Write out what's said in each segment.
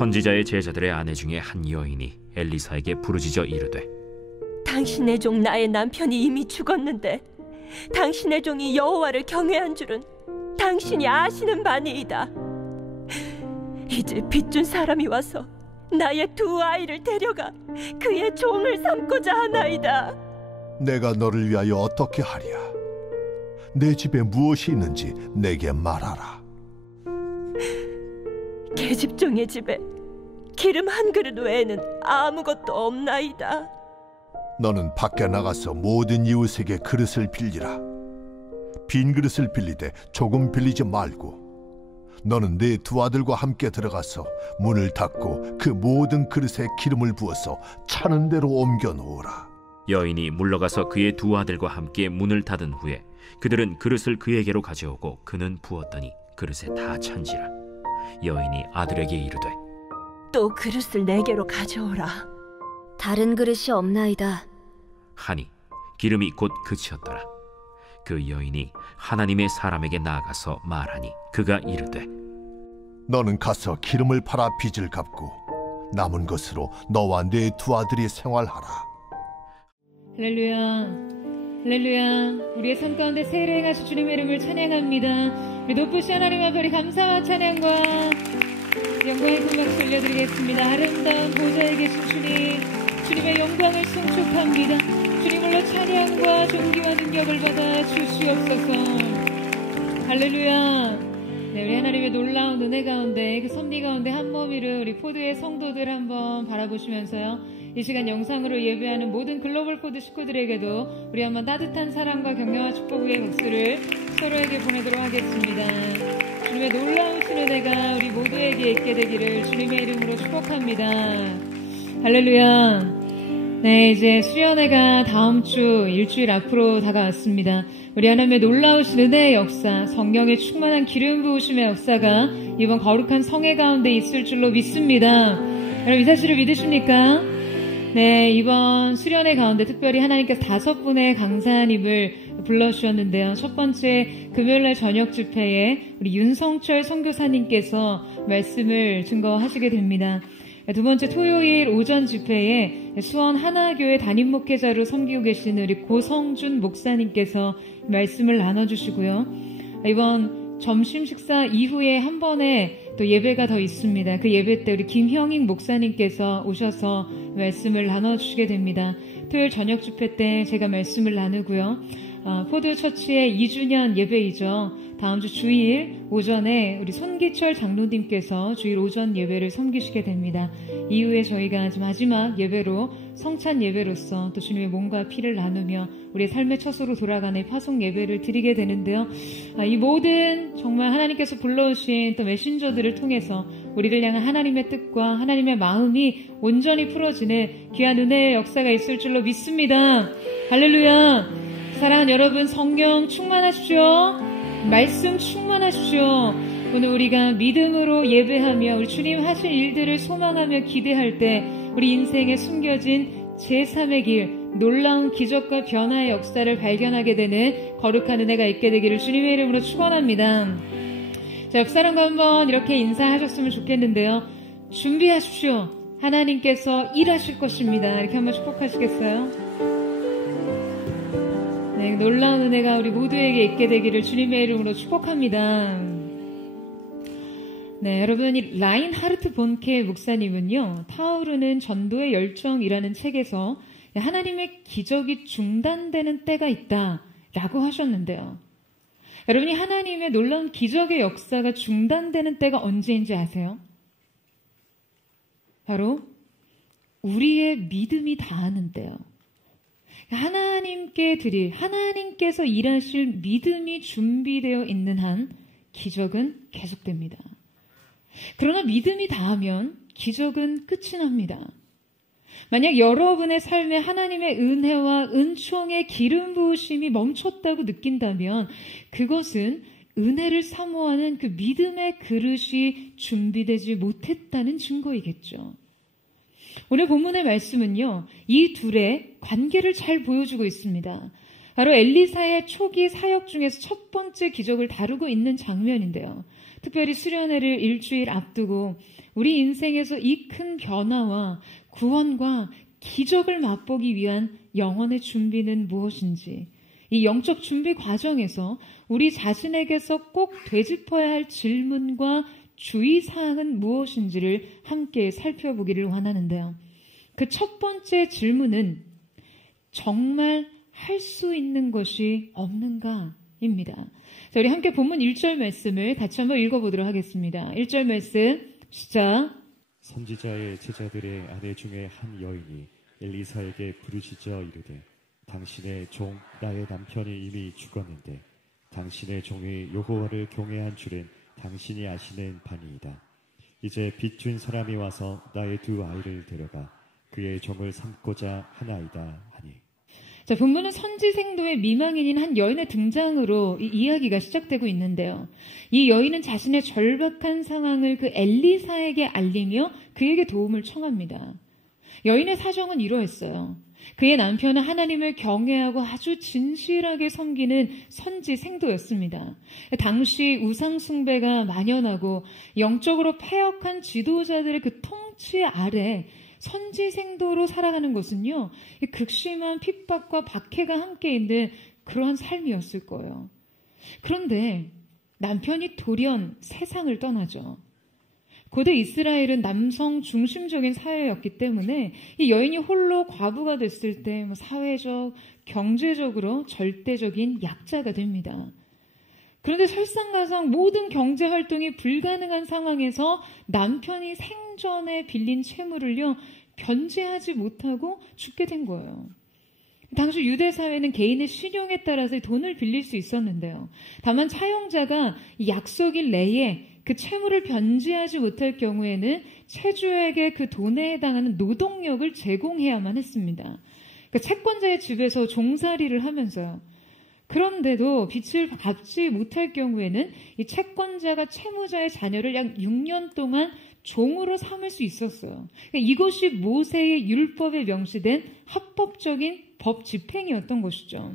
선지자의 제자들의 아내 중에 한 여인이 엘리사에게 부르짖어 이르되, 당신의 종 나의 남편이 이미 죽었는데 당신의 종이 여호와를 경외한 줄은 당신이 아시는 바니이다. 이제 빚준 사람이 와서 나의 두 아이를 데려가 그의 종을 삼고자 하나이다. 내가 너를 위하여 어떻게 하랴? 내 집에 무엇이 있는지 내게 말하라. 계집종의 집에 기름 한 그릇 외에는 아무것도 없나이다. 너는 밖에 나가서 모든 이웃에게 그릇을 빌리라. 빈 그릇을 빌리되 조금 빌리지 말고, 너는 네 두 아들과 함께 들어가서 문을 닫고 그 모든 그릇에 기름을 부어서 차는 대로 옮겨 놓으라. 여인이 물러가서 그의 두 아들과 함께 문을 닫은 후에 그들은 그릇을 그에게로 가져오고 그는 부었더니 그릇에 다 찬지라. 여인이 아들에게 이르되, 또 그릇을 내게로 가져오라. 다른 그릇이 없나이다 하니 기름이 곧 그치었더라. 그 여인이 하나님의 사람에게 나아가서 말하니 그가 이르되, 너는 가서 기름을 팔아 빚을 갚고 남은 것으로 너와 네 두 아들이 생활하라. 할렐루야, 할렐루야. 우리의 삶 가운데 세례행하신 주님의 이름을 찬양합니다. 우리 높으신 하나님 앞에 우리 감사와 찬양과 영광의 큰 박수 올려드리겠습니다. 아름다운 보좌에 계신 주님, 주님의 영광을 송축합니다. 주님을로 찬양과 존귀와 능력을 받아 주시옵소서. 할렐루야. 네, 우리 하나님의 놀라운 은혜 가운데, 그 섭리 가운데 한 몸이를 우리 포드의 성도들 한번 바라보시면서요, 이 시간 영상으로 예배하는 모든 글로벌 포드 식구들에게도 우리 한번 따뜻한 사랑과 격려와 축복의 박수를 서로에게 보내도록 하겠습니다. 주님의 놀라우신 은혜가 우리 모두에게 있게 되기를 주님의 이름으로 축복합니다. 할렐루야. 네, 이제 수련회가 다음 주 일주일 앞으로 다가왔습니다. 우리 하나님의 놀라우신 은혜의 역사, 성령의 충만한 기름 부으심의 역사가 이번 거룩한 성회 가운데 있을 줄로 믿습니다. 여러분, 이 사실을 믿으십니까? 네, 이번 수련회 가운데 특별히 하나님께서 5분의 강사님을 불러주셨는데요. 첫 번째 금요일날 저녁 집회에 우리 윤성철 선교사님께서 말씀을 증거하시게 됩니다. 두 번째 토요일 오전 집회에 수원 하나교회 담임 목회자로 섬기고 계시는 우리 고성준 목사님께서 말씀을 나눠주시고요. 이번 점심 식사 이후에 한 번에 또 예배가 더 있습니다. 그 예배 때 우리 김형익 목사님께서 오셔서 말씀을 나눠주시게 됩니다. 토요일 저녁 집회 때 제가 말씀을 나누고요. 포드처치의 2주년 예배이죠. 다음 주 주일 오전에 우리 손기철 장로님께서 주일 오전 예배를 섬기시게 됩니다. 이후에 저희가 아주 마지막 예배로 성찬 예배로서 또 주님의 몸과 피를 나누며 우리의 삶의 처소로 돌아가는 파송 예배를 드리게 되는데요. 이 모든 정말 하나님께서 불러오신 또 메신저들을 통해서 우리를 향한 하나님의 뜻과 하나님의 마음이 온전히 풀어지는 귀한 은혜의 역사가 있을 줄로 믿습니다. 할렐루야. 사랑하는 여러분, 성령 충만하십시오. 말씀 충만하십시오. 오늘 우리가 믿음으로 예배하며 우리 주님 하실 일들을 소망하며 기대할 때 우리 인생에 숨겨진 제3의 길, 놀라운 기적과 변화의 역사를 발견하게 되는 거룩한 은혜가 있게 되기를 주님의 이름으로 축원합니다. 자, 옆사람과 한번 이렇게 인사하셨으면 좋겠는데요. 준비하십시오. 하나님께서 일하실 것입니다. 이렇게 한번 축복하시겠어요? 네, 놀라운 은혜가 우리 모두에게 있게 되기를 주님의 이름으로 축복합니다. 네, 여러분, 이 라인하르트 본케 목사님은요, 타오르는 전도의 열정이라는 책에서 하나님의 기적이 중단되는 때가 있다라고 하셨는데요. 여러분이 하나님의 놀라운 기적의 역사가 중단되는 때가 언제인지 아세요? 바로 우리의 믿음이 다하는 때요. 하나님께서 일하실 믿음이 준비되어 있는 한 기적은 계속됩니다. 그러나 믿음이 다하면 기적은 끝이 납니다. 만약 여러분의 삶에 하나님의 은혜와 은총의 기름 부으심이 멈췄다고 느낀다면 그것은 은혜를 사모하는 그 믿음의 그릇이 준비되지 못했다는 증거이겠죠. 오늘 본문의 말씀은요, 이 둘의 관계를 잘 보여주고 있습니다. 바로 엘리사의 초기 사역 중에서 첫 번째 기적을 다루고 있는 장면인데요. 특별히 수련회를 일주일 앞두고 우리 인생에서 이 큰 변화와 구원과 기적을 맛보기 위한 영혼의 준비는 무엇인지, 이 영적 준비 과정에서 우리 자신에게서 꼭 되짚어야 할 질문과 주의사항은 무엇인지를 함께 살펴보기를 원하는데요. 그 첫 번째 질문은 정말 할 수 있는 것이 없는가입니다. 자, 우리 함께 본문 1절 말씀을 같이 한번 읽어보도록 하겠습니다. 1절 말씀 시작. 선지자의 제자들의 아내 중에 한 여인이 엘리사에게 부르짖어 이르되 당신의 종 나의 남편이 이미 죽었는데 당신의 종이 여호와를 경외한 줄은 당신이 아시는 바니이다. 이제 빚준 사람이 와서 나의 두 아이를 데려가 그의 종을 삼고자 하나이다 하니. 자, 본문은 선지생도의 미망인인 한 여인의 등장으로 이 이야기가 시작되고 있는데요. 이 여인은 자신의 절박한 상황을 그 엘리사에게 알리며 그에게 도움을 청합니다. 여인의 사정은 이러했어요. 그의 남편은 하나님을 경외하고 아주 진실하게 섬기는 선지생도였습니다. 당시 우상숭배가 만연하고 영적으로 패역한 지도자들의 그 통치 아래 선지생도로 살아가는 것은요, 극심한 핍박과 박해가 함께 있는 그러한 삶이었을 거예요. 그런데 남편이 돌연 세상을 떠나죠. 고대 이스라엘은 남성 중심적인 사회였기 때문에 이 여인이 홀로 과부가 됐을 때 사회적, 경제적으로 절대적인 약자가 됩니다. 그런데 설상가상 모든 경제활동이 불가능한 상황에서 남편이 생전에 빌린 채무를요, 변제하지 못하고 죽게 된 거예요. 당시 유대 사회는 개인의 신용에 따라서 돈을 빌릴 수 있었는데요. 다만 차용자가 약속일 내에 그 채무를 변제하지 못할 경우에는 채주에게 그 돈에 해당하는 노동력을 제공해야만 했습니다. 그러니까 채권자의 집에서 종살이를 하면서요. 그런데도 빚을 갚지 못할 경우에는 이 채권자가 채무자의 자녀를 약 6년 동안 종으로 삼을 수 있었어요. 그러니까 이것이 모세의 율법에 명시된 합법적인 법 집행이었던 것이죠.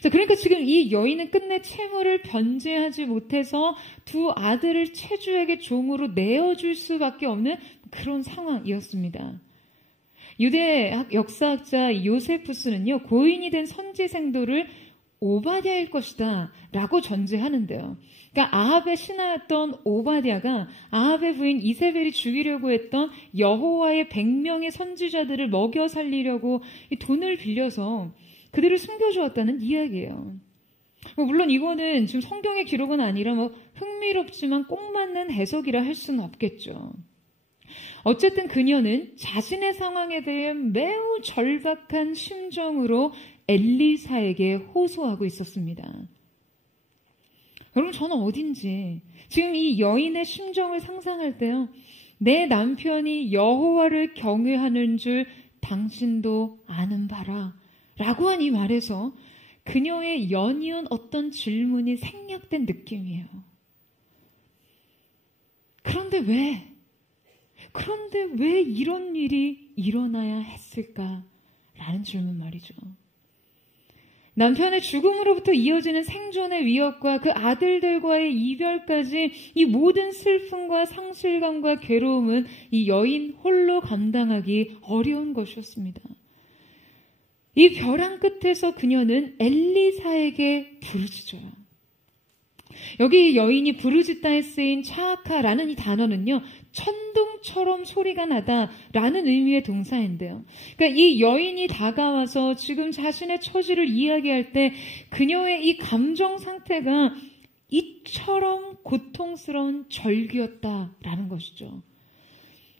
자, 그러니까 지금 이 여인은 끝내 채무를 변제하지 못해서 두 아들을 채주에게 종으로 내어줄 수밖에 없는 그런 상황이었습니다. 유대 역사학자 요세푸스는요, 고인이 된 선지생도를 오바댜일 것이다 라고 전제하는데요. 그러니까 아합의 신하였던 오바댜가 아합의 부인 이세벨이 죽이려고 했던 여호와의 100명의 선지자들을 먹여 살리려고 이 돈을 빌려서 그들을 숨겨주었다는 이야기예요. 물론 이거는 지금 성경의 기록은 아니라 흥미롭지만 꼭 맞는 해석이라 할 수는 없겠죠. 어쨌든 그녀는 자신의 상황에 대해 매우 절박한 심정으로 엘리사에게 호소하고 있었습니다. 여러분, 저는 어딘지 지금 이 여인의 심정을 상상할 때요, 내 남편이 여호와를 경외하는 줄 당신도 아는 바라 라고 한 이 말에서 그녀의 연이은 어떤 질문이 생략된 느낌이에요. 그런데 왜 이런 일이 일어나야 했을까라는 질문 말이죠. 남편의 죽음으로부터 이어지는 생존의 위협과 그 아들들과의 이별까지 이 모든 슬픔과 상실감과 괴로움은 이 여인 홀로 감당하기 어려운 것이었습니다. 이 벼랑 끝에서 그녀는 엘리사에게 부르짖어요. 여기 여인이 부르짖다에 쓰인 차아카라는 이 단어는요, 천둥처럼 소리가 나다라는 의미의 동사인데요. 그러니까 이 여인이 다가와서 지금 자신의 처지를 이야기할 때 그녀의 이 감정 상태가 이처럼 고통스러운 절규였다라는 것이죠.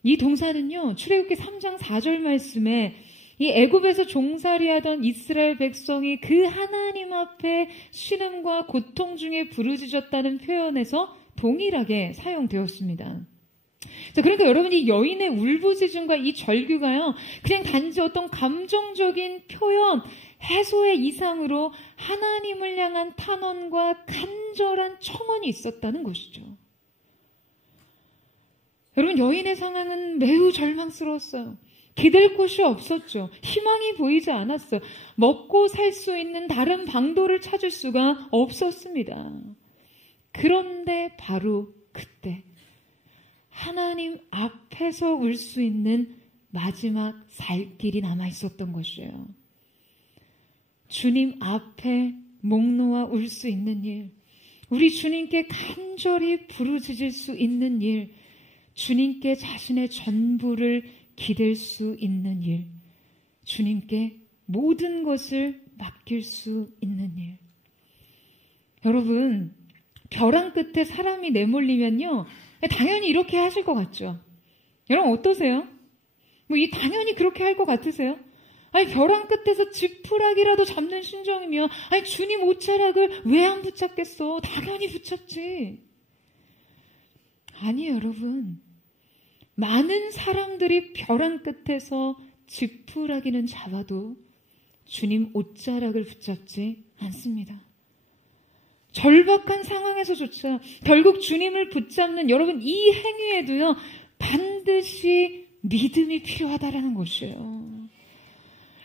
이 동사는요, 출애굽기 3장 4절 말씀에 이 애굽에서 종살이하던 이스라엘 백성이 그 하나님 앞에 신음과 고통 중에 부르짖었다는 표현에서 동일하게 사용되었습니다. 자, 그러니까 여러분, 이 여인의 울부짖음과 이 절규가요, 그냥 단지 어떤 감정적인 표현, 해소의 이상으로 하나님을 향한 탄원과 간절한 청원이 있었다는 것이죠. 여러분, 여인의 상황은 매우 절망스러웠어요. 기댈 곳이 없었죠. 희망이 보이지 않았어요. 먹고 살 수 있는 다른 방도를 찾을 수가 없었습니다. 그런데 바로 그때 하나님 앞에서 울 수 있는 마지막 살 길이 남아 있었던 것이에요. 주님 앞에 목 놓아 울 수 있는 일, 우리 주님께 간절히 부르짖을 수 있는 일, 주님께 자신의 전부를 기댈 수 있는 일, 주님께 모든 것을 맡길 수 있는 일. 여러분, 벼랑 끝에 사람이 내몰리면요, 당연히 이렇게 하실 것 같죠? 여러분 어떠세요? 당연히 그렇게 할 것 같으세요? 아니, 벼랑 끝에서 지푸라기라도 잡는 심정이면, 아니, 주님 옷자락을 왜 안 붙잡겠어? 당연히 붙잡지. 아니, 여러분. 많은 사람들이 벼랑 끝에서 지푸라기는 잡아도 주님 옷자락을 붙잡지 않습니다. 절박한 상황에서조차 결국 주님을 붙잡는 여러분 이 행위에도요, 반드시 믿음이 필요하다라는 것이에요.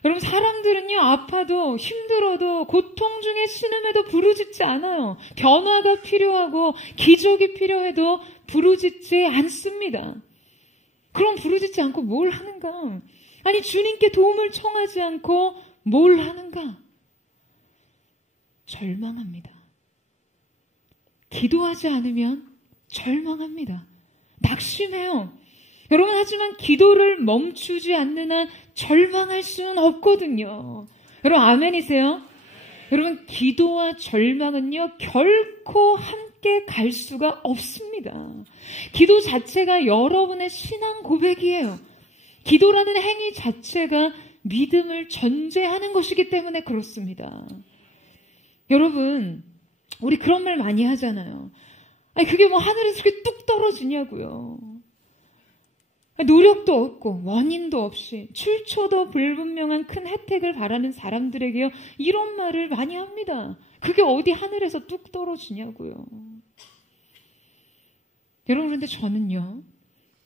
여러분, 사람들은요, 아파도 힘들어도 고통 중에 신음에도 부르짖지 않아요. 변화가 필요하고 기적이 필요해도 부르짖지 않습니다. 그럼 부르짖지 않고 뭘 하는가? 아니, 주님께 도움을 청하지 않고 뭘 하는가? 절망합니다. 기도하지 않으면 절망합니다. 낙심해요. 여러분, 하지만 기도를 멈추지 않는 한 절망할 수는 없거든요. 여러분, 아멘이세요? 여러분, 기도와 절망은요, 결코 함께 갈 수가 없습니다. 기도 자체가 여러분의 신앙 고백이에요. 기도라는 행위 자체가 믿음을 전제하는 것이기 때문에 그렇습니다. 여러분, 우리 그런 말 많이 하잖아요. 아니, 그게 뭐 하늘에서 이렇게 뚝 떨어지냐고요. 노력도 없고 원인도 없이 출처도 불분명한 큰 혜택을 바라는 사람들에게요, 이런 말을 많이 합니다. 그게 어디 하늘에서 뚝 떨어지냐고요. 여러분, 그런데 저는요,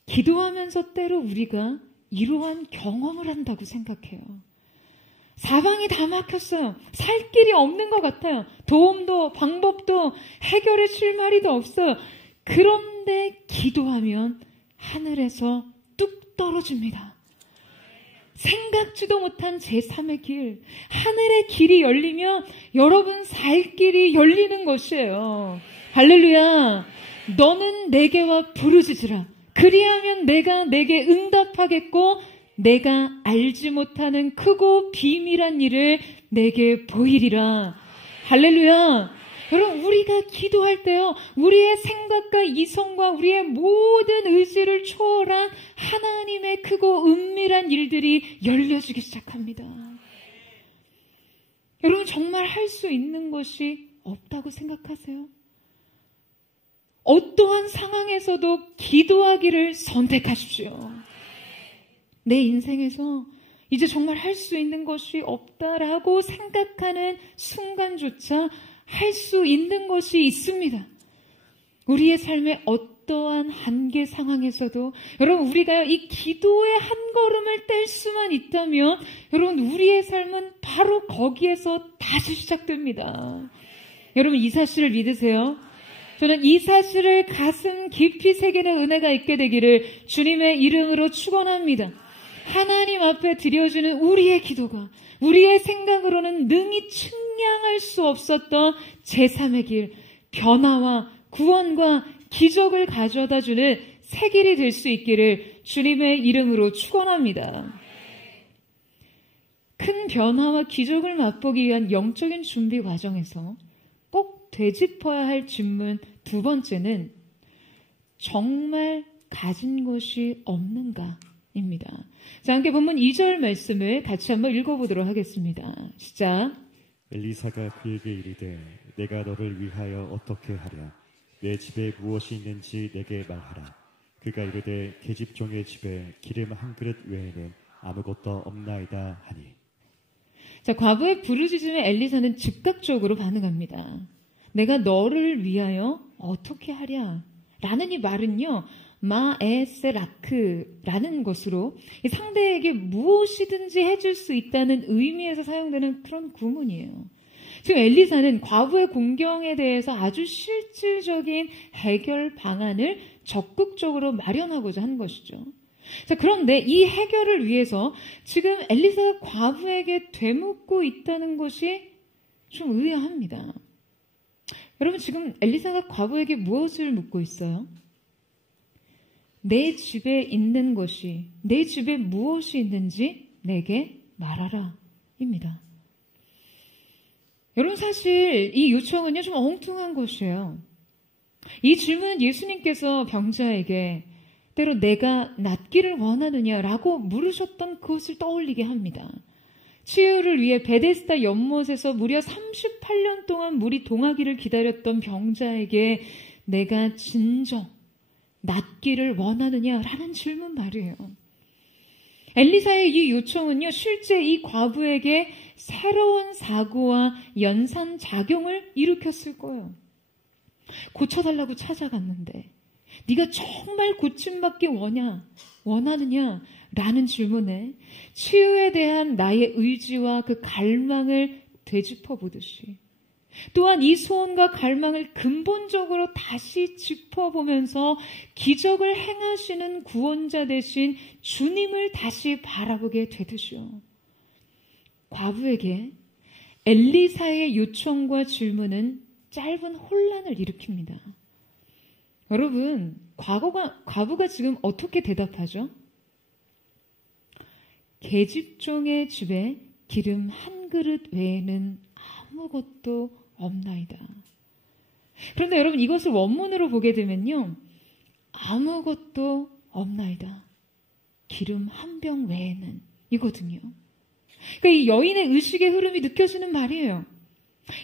기도하면서 때로 우리가 이러한 경험을 한다고 생각해요. 사방이 다 막혔어요. 살 길이 없는 것 같아요. 도움도 방법도 해결의 실마리도 없어요. 그런데 기도하면 하늘에서 뚝 떨어집니다. 생각지도 못한 제3의 길, 하늘의 길이 열리면 여러분 살 길이 열리는 것이에요. 할렐루야. 너는 내게와 부르짖으라. 그리하면 내가 내게 응답하겠고 내가 알지 못하는 크고 비밀한 일을 내게 보이리라. 할렐루야. 여러분, 우리가 기도할 때요, 우리의 생각과 이성과 우리의 모든 의지를 초월한 하나님의 크고 은밀한 일들이 열려지기 시작합니다. 여러분, 정말 할 수 있는 것이 없다고 생각하세요? 어떠한 상황에서도 기도하기를 선택하십시오. 내 인생에서 이제 정말 할 수 있는 것이 없다라고 생각하는 순간조차 할 수 있는 것이 있습니다. 우리의 삶의 어떠한 한계 상황에서도 여러분, 우리가 이 기도의 한 걸음을 뗄 수만 있다면 여러분, 우리의 삶은 바로 거기에서 다시 시작됩니다. 여러분, 이 사실을 믿으세요? 저는 이 사실을 가슴 깊이 새기는 은혜가 있게 되기를 주님의 이름으로 축원합니다. 하나님 앞에 드려지는 우리의 기도가 우리의 생각으로는 능히 측량할 수 없었던 제3의 길, 변화와 구원과 기적을 가져다주는 새 길이 될 수 있기를 주님의 이름으로 축원합니다. 큰 변화와 기적을 맛보기 위한 영적인 준비 과정에서 꼭 되짚어야 할 질문 두 번째는 정말 가진 것이 없는가입니다. 자, 함께 본문 2절 말씀을 같이 한번 읽어보도록 하겠습니다. 시작. 엘리사가 그에게 이르되 내가 너를 위하여 어떻게 하랴? 내 집에 무엇이 있는지 내게 말하라. 그가 이르되 계집종의 집에 기름 한 그릇 외에는 아무것도 없나이다 하니. 자, 과부의 부르짖음에 엘리사는 즉각적으로 반응합니다. 내가 너를 위하여 어떻게 하랴? 라는 이 말은요, 마에세라크라는 것으로 상대에게 무엇이든지 해줄 수 있다는 의미에서 사용되는 그런 구문이에요. 지금 엘리사는 과부의 공경에 대해서 아주 실질적인 해결 방안을 적극적으로 마련하고자 한 것이죠. 자, 그런데 이 해결을 위해서 지금 엘리사가 과부에게 되묻고 있다는 것이 좀 의아합니다. 여러분, 지금 엘리사가 과부에게 무엇을 묻고 있어요? 내 집에 있는 것이, 내 집에 무엇이 있는지 내게 말하라 입니다. 여러분, 사실 이 요청은요 좀 엉뚱한 것이에요. 이 질문은 예수님께서 병자에게 때로 내가 낫기를 원하느냐라고 물으셨던 그것을 떠올리게 합니다. 치유를 위해 베데스다 연못에서 무려 38년 동안 물이 동하기를 기다렸던 병자에게 내가 진정 낫기를 원하느냐라는 질문 말이에요. 엘리사의 이 요청은요, 실제 이 과부에게 새로운 사고와 연산작용을 일으켰을 거예요. 고쳐달라고 찾아갔는데 네가 정말 고침받기 원하느냐? 라는 질문에 치유에 대한 나의 의지와 그 갈망을 되짚어 보듯이 또한 이 소원과 갈망을 근본적으로 다시 짚어보면서 기적을 행하시는 구원자 되신 주님을 다시 바라보게 되듯이요. 과부에게 엘리사의 요청과 질문은 짧은 혼란을 일으킵니다. 여러분, 과부가 지금 어떻게 대답하죠? 계집종의 집에 기름 한 그릇 외에는 아무것도 없나이다. 그런데 여러분, 이것을 원문으로 보게 되면요, 아무것도 없나이다. 기름 한 병 외에는 이거든요. 그러니까 이 여인의 의식의 흐름이 느껴지는 말이에요.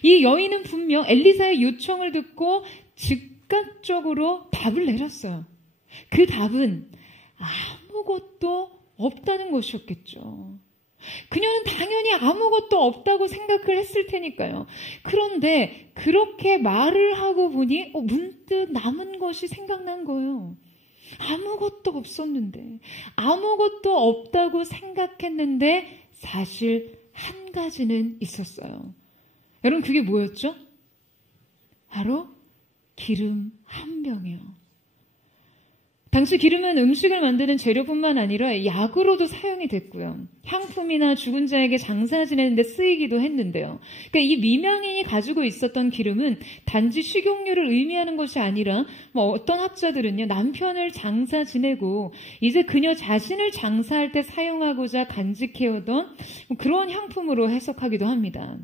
이 여인은 분명 엘리사의 요청을 듣고 즉각적으로 답을 내렸어요. 그 답은 아무것도 없다는 것이었겠죠. 그녀는 당연히 아무것도 없다고 생각을 했을 테니까요. 그런데 그렇게 말을 하고 보니 문득 남은 것이 생각난 거예요. 아무것도 없었는데, 아무것도 없다고 생각했는데 사실 한 가지는 있었어요. 여러분, 그게 뭐였죠? 바로 기름 한 병이요. 당시 기름은 음식을 만드는 재료뿐만 아니라 약으로도 사용이 됐고요. 향품이나 죽은 자에게 장사 지내는데 쓰이기도 했는데요. 그러니까 이 미명인이 가지고 있었던 기름은 단지 식용유를 의미하는 것이 아니라 어떤 학자들은요, 남편을 장사 지내고 이제 그녀 자신을 장사할 때 사용하고자 간직해오던 그런 향품으로 해석하기도 합니다.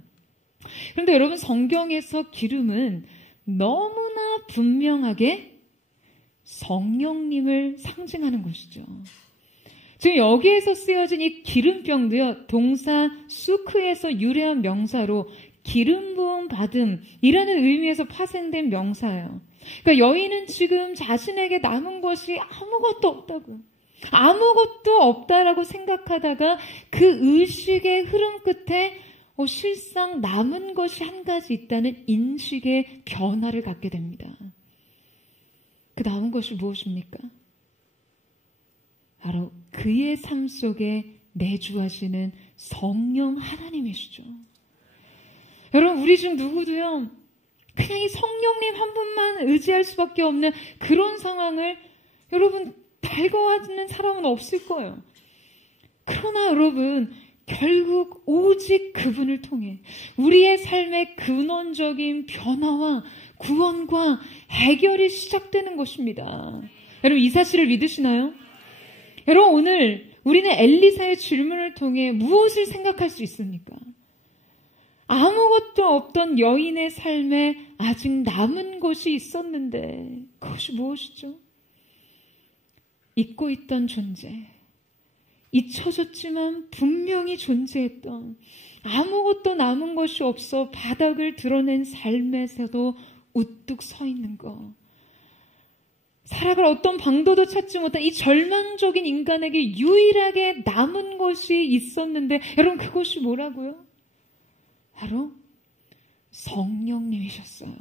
그런데 여러분, 성경에서 기름은 너무나 분명하게 성령님을 상징하는 것이죠. 지금 여기에서 쓰여진 이 기름병도요, 동사 수크에서 유래한 명사로 기름 부음 받음이라는 의미에서 파생된 명사예요. 그러니까 여인은 지금 자신에게 남은 것이 아무것도 없다라고 생각하다가 그 의식의 흐름 끝에 실상 남은 것이 한 가지 있다는 인식의 변화를 갖게 됩니다. 그 남은 것이 무엇입니까? 바로 그의 삶 속에 내주하시는 성령 하나님이시죠. 여러분, 우리 중 누구도요, 그냥 이 성령님 한 분만 의지할 수밖에 없는 그런 상황을 여러분 달궈하는 사람은 없을 거예요. 그러나 여러분, 결국 오직 그분을 통해 우리의 삶의 근원적인 변화와 구원과 해결이 시작되는 것입니다. 여러분, 이 사실을 믿으시나요? 여러분, 오늘 우리는 엘리사의 질문을 통해 무엇을 생각할 수 있습니까? 아무것도 없던 여인의 삶에 아직 남은 것이 있었는데 그것이 무엇이죠? 잊고 있던 존재, 잊혀졌지만 분명히 존재했던, 아무것도 남은 것이 없어 바닥을 드러낸 삶에서도 우뚝 서 있는 것, 살아갈 어떤 방도도 찾지 못한 이 절망적인 인간에게 유일하게 남은 것이 있었는데, 여러분, 그것이 뭐라고요? 바로 성령님이셨어요.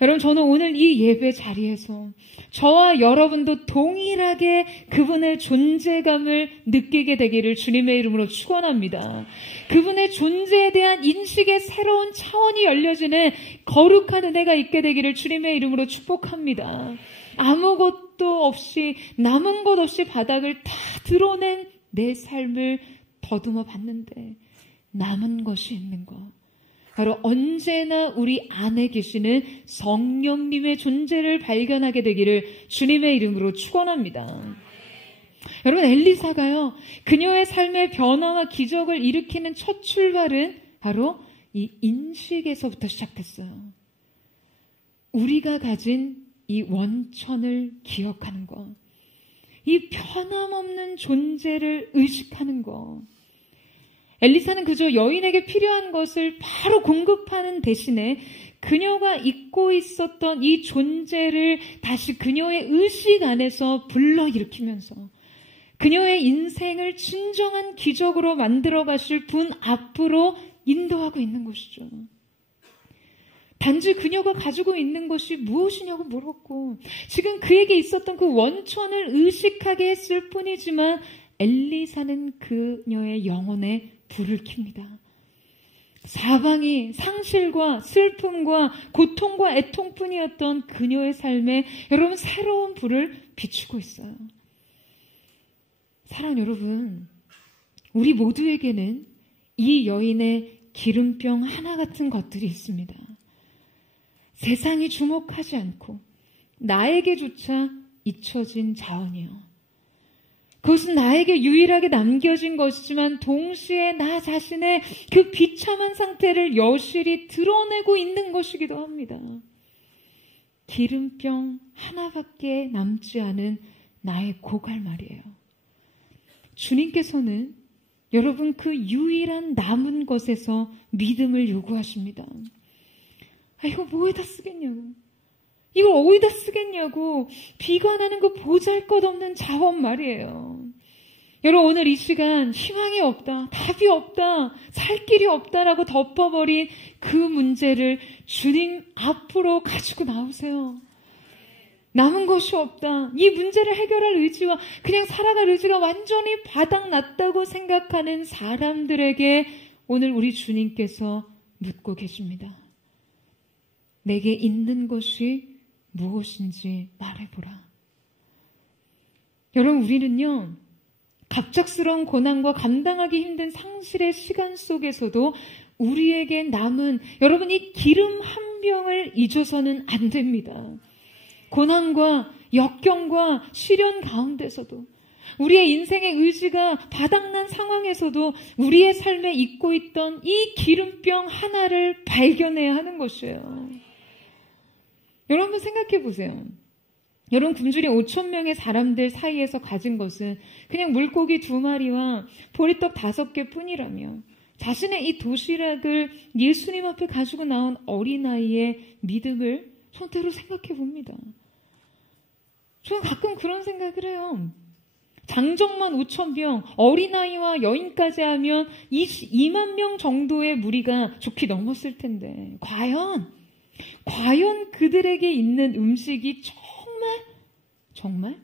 여러분, 저는 오늘 이 예배 자리에서 저와 여러분도 동일하게 그분의 존재감을 느끼게 되기를 주님의 이름으로 축원합니다. 그분의 존재에 대한 인식의 새로운 차원이 열려지는 거룩한 은혜가 있게 되기를 주님의 이름으로 축복합니다. 아무것도 없이, 남은 것 없이 바닥을 다 드러낸 내 삶을 더듬어 봤는데 남은 것이 있는 것, 바로 언제나 우리 안에 계시는 성령님의 존재를 발견하게 되기를 주님의 이름으로 축원합니다. 여러분, 엘리사가요, 그녀의 삶의 변화와 기적을 일으키는 첫 출발은 바로 이 인식에서부터 시작됐어요. 우리가 가진 이 원천을 기억하는 것, 이 변함없는 존재를 의식하는 것. 엘리사는 그저 여인에게 필요한 것을 바로 공급하는 대신에 그녀가 잊고 있었던 이 존재를 다시 그녀의 의식 안에서 불러일으키면서 그녀의 인생을 진정한 기적으로 만들어 가실 분 앞으로 인도하고 있는 것이죠. 단지 그녀가 가지고 있는 것이 무엇이냐고 물었고 지금 그에게 있었던 그 원천을 의식하게 했을 뿐이지만 엘리사는 그녀의 영혼에 불을 켭니다. 사방이 상실과 슬픔과 고통과 애통뿐이었던 그녀의 삶에 여러분 새로운 불을 비추고 있어요. 사랑하는 여러분, 우리 모두에게는 이 여인의 기름병 하나 같은 것들이 있습니다. 세상이 주목하지 않고 나에게조차 잊혀진 자원이요. 그것은 나에게 유일하게 남겨진 것이지만 동시에 나 자신의 그 비참한 상태를 여실히 드러내고 있는 것이기도 합니다. 기름병 하나밖에 남지 않은 나의 고갈 말이에요. 주님께서는 여러분 그 유일한 남은 것에서 믿음을 요구하십니다. 이거 뭐에다 쓰겠냐고, 이걸 어디다 쓰겠냐고 비관하는 그 보잘것없는 자원 말이에요. 여러분, 오늘 이 시간 희망이 없다, 답이 없다, 살 길이 없다라고 덮어버린 그 문제를 주님 앞으로 가지고 나오세요. 남은 것이 없다, 이 문제를 해결할 의지와 그냥 살아갈 의지가 완전히 바닥났다고 생각하는 사람들에게 오늘 우리 주님께서 묻고 계십니다. 내게 있는 것이 무엇인지 말해보라. 여러분, 우리는요, 갑작스러운 고난과 감당하기 힘든 상실의 시간 속에서도 우리에게 남은 여러분 이 기름 한 병을 잊어서는 안 됩니다. 고난과 역경과 시련 가운데서도 우리의 인생의 의지가 바닥난 상황에서도 우리의 삶에 잊고 있던 이 기름병 하나를 발견해야 하는 것이에요. 여러분 생각해 보세요. 여러분 굶주린 5,000명의 사람들 사이에서 가진 것은 그냥 물고기 2마리와 보리떡 5개 뿐이라며 자신의 이 도시락을 예수님 앞에 가지고 나온 어린아이의 믿음을 전대로 생각해 봅니다. 저는 가끔 그런 생각을 해요. 장정만 5,000병, 어린아이와 여인까지 하면 2만 명 정도의 무리가 좋게 넘었을 텐데 과연 그들에게 있는 음식이 정말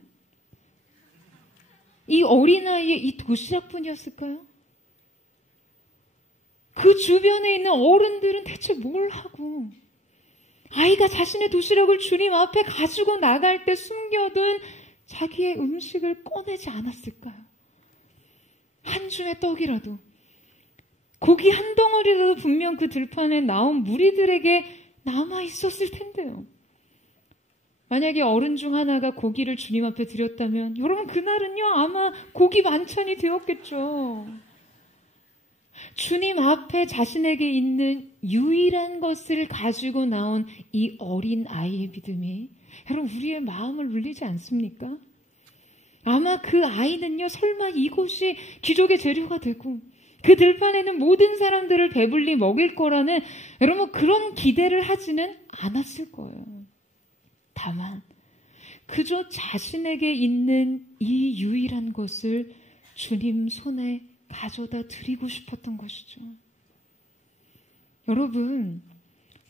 이 어린아이의 이 도시락뿐이었을까요? 그 주변에 있는 어른들은 대체 뭘 하고 아이가 자신의 도시락을 주님 앞에 가지고 나갈 때 숨겨둔 자기의 음식을 꺼내지 않았을까요? 한 줌의 떡이라도, 고기 한 덩어리라도 분명 그 들판에 나온 무리들에게 남아 있었을 텐데요. 만약에 어른 중 하나가 고기를 주님 앞에 드렸다면 여러분 그날은요 아마 고기 만찬이 되었겠죠. 주님 앞에 자신에게 있는 유일한 것을 가지고 나온 이 어린 아이의 믿음이 여러분 우리의 마음을 울리지 않습니까? 아마 그 아이는요 설마 이곳이 기적의 재료가 되고 그 들판에는 모든 사람들을 배불리 먹일 거라는 여러분 그런 기대를 하지는 않았을 거예요. 다만 그저 자신에게 있는 이 유일한 것을 주님 손에 가져다 드리고 싶었던 것이죠. 여러분,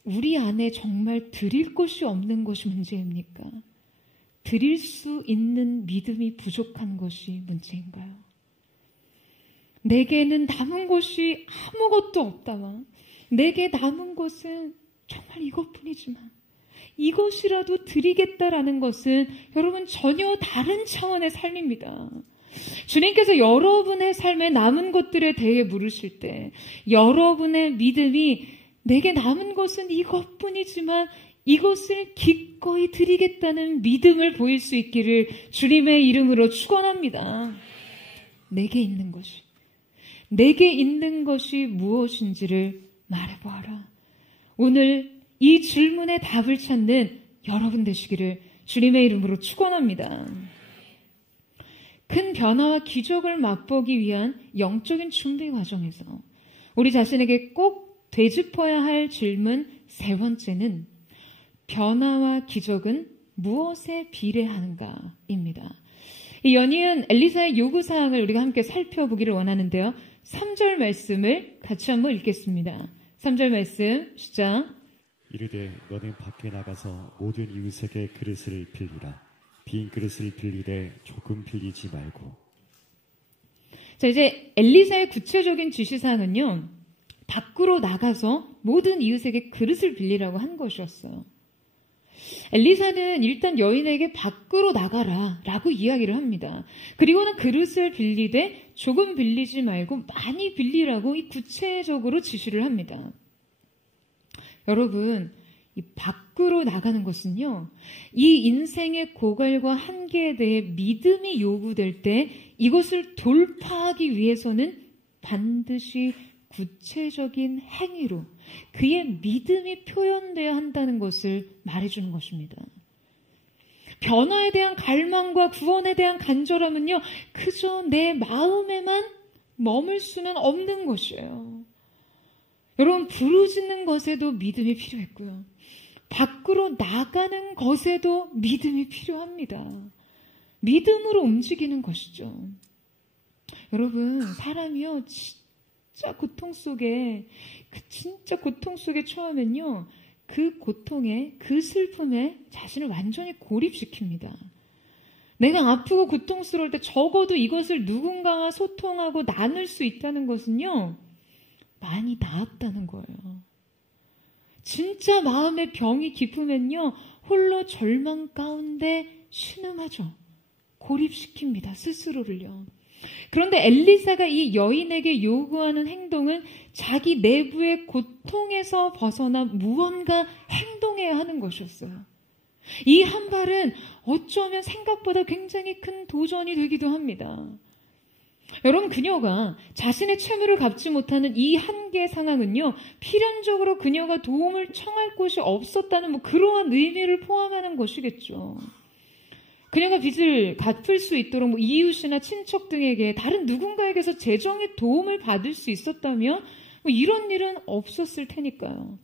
우리 안에 정말 드릴 것이 없는 것이 문제입니까? 드릴 수 있는 믿음이 부족한 것이 문제인가요? 내게는 남은 것이 아무것도 없다와 내게 남은 것은 정말 이것뿐이지만 이것이라도 드리겠다라는 것은 여러분 전혀 다른 차원의 삶입니다. 주님께서 여러분의 삶에 남은 것들에 대해 물으실 때 여러분의 믿음이 내게 남은 것은 이것뿐이지만 이것을 기꺼이 드리겠다는 믿음을 보일 수 있기를 주님의 이름으로 축원합니다. 내게 있는 것이 무엇인지를 말해보아라. 오늘 이 질문에 답을 찾는 여러분 되시기를 주님의 이름으로 축원합니다. 큰 변화와 기적을 맛보기 위한 영적인 준비 과정에서 우리 자신에게 꼭 되짚어야 할 질문 세 번째는 변화와 기적은 무엇에 비례하는가입니다. 이 연이은 엘리사의 요구사항을 우리가 함께 살펴보기를 원하는데요. 3절 말씀을 같이 한번 읽겠습니다. 3절 말씀 시작. 이르되 너는 밖에 나가서 모든 이웃에게 그릇을 빌리라. 빈 그릇을 빌리되 조금 빌리지 말고. 자, 이제 엘리사의 구체적인 지시사항은요, 밖으로 나가서 모든 이웃에게 그릇을 빌리라고 한 것이었어요. 엘리사는 일단 여인에게 밖으로 나가라 라고 이야기를 합니다. 그리고는 그릇을 빌리되 조금 빌리지 말고 많이 빌리라고 이 구체적으로 지시를 합니다. 여러분, 이 밖으로 나가는 것은요, 이 인생의 고갈과 한계에 대해 믿음이 요구될 때 이것을 돌파하기 위해서는 반드시 구체적인 행위로 그의 믿음이 표현되어야 한다는 것을 말해주는 것입니다. 변화에 대한 갈망과 구원에 대한 간절함은요, 그저 내 마음에만 머물 수는 없는 것이에요. 여러분, 부르짖는 것에도 믿음이 필요했고요. 밖으로 나가는 것에도 믿음이 필요합니다. 믿음으로 움직이는 것이죠. 여러분, 사람이요, 진짜 고통 속에 처하면요, 그 고통에, 그 슬픔에 자신을 완전히 고립시킵니다. 내가 아프고 고통스러울 때 적어도 이것을 누군가와 소통하고 나눌 수 있다는 것은요, 많이 나았다는 거예요. 진짜 마음의 병이 깊으면요, 홀로 절망 가운데 신음하죠. 고립시킵니다. 스스로를요. 그런데 엘리사가 이 여인에게 요구하는 행동은 자기 내부의 고통에서 벗어나 무언가 행동해야 하는 것이었어요. 이 한 발은 어쩌면 생각보다 굉장히 큰 도전이 되기도 합니다. 여러분, 그녀가 자신의 채무를 갚지 못하는 이 한계 상황은요, 필연적으로 그녀가 도움을 청할 곳이 없었다는 그러한 의미를 포함하는 것이겠죠. 그녀가 빚을 갚을 수 있도록 이웃이나 친척 등에게 다른 누군가에게서 재정의 도움을 받을 수 있었다면 이런 일은 없었을 테니까요.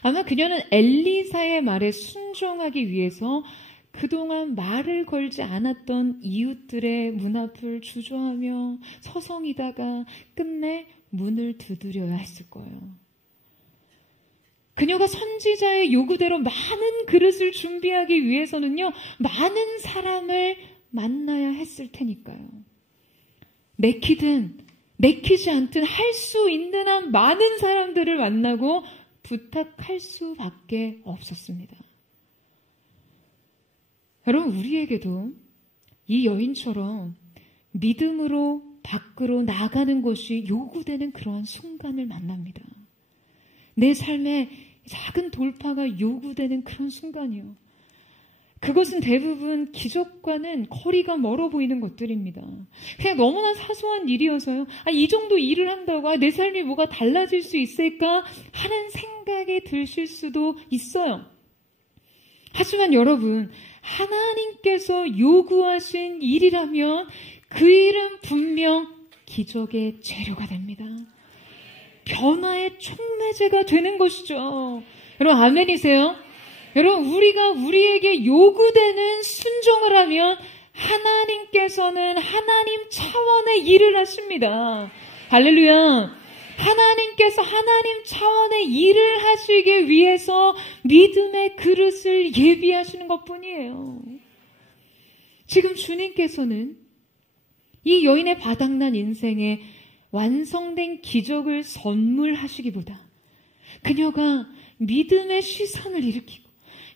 아마 그녀는 엘리사의 말에 순종하기 위해서 그동안 말을 걸지 않았던 이웃들의 문 앞을 주저하며 서성이다가 끝내 문을 두드려야 했을 거예요. 그녀가 선지자의 요구대로 많은 그릇을 준비하기 위해서는요, 많은 사람을 만나야 했을 테니까요. 내키든 내키지 않든 할 수 있는 한 많은 사람들을 만나고 부탁할 수밖에 없었습니다. 여러분, 우리에게도 이 여인처럼 믿음으로 밖으로 나가는 것이 요구되는 그러한 순간을 만납니다. 내 삶에 작은 돌파가 요구되는 그런 순간이요. 그것은 대부분 기적과는 거리가 멀어 보이는 것들입니다. 그냥 너무나 사소한 일이어서요. 이 정도 일을 한다고 내 삶이 뭐가 달라질 수 있을까 하는 생각이 드실 수도 있어요. 하지만 여러분, 하나님께서 요구하신 일이라면 그 일은 분명 기적의 재료가 됩니다. 변화의 촉매제가 되는 것이죠. 여러분, 아멘이세요? 여러분, 우리가 우리에게 요구되는 순종을 하면 하나님께서는 하나님 차원의 일을 하십니다. 할렐루야. 하나님께서 하나님 차원의 일을 하시기 위해서 믿음의 그릇을 예비하시는 것뿐이에요. 지금 주님께서는 이 여인의 바닥난 인생에 완성된 기적을 선물하시기보다 그녀가 믿음의 시선을 일으키고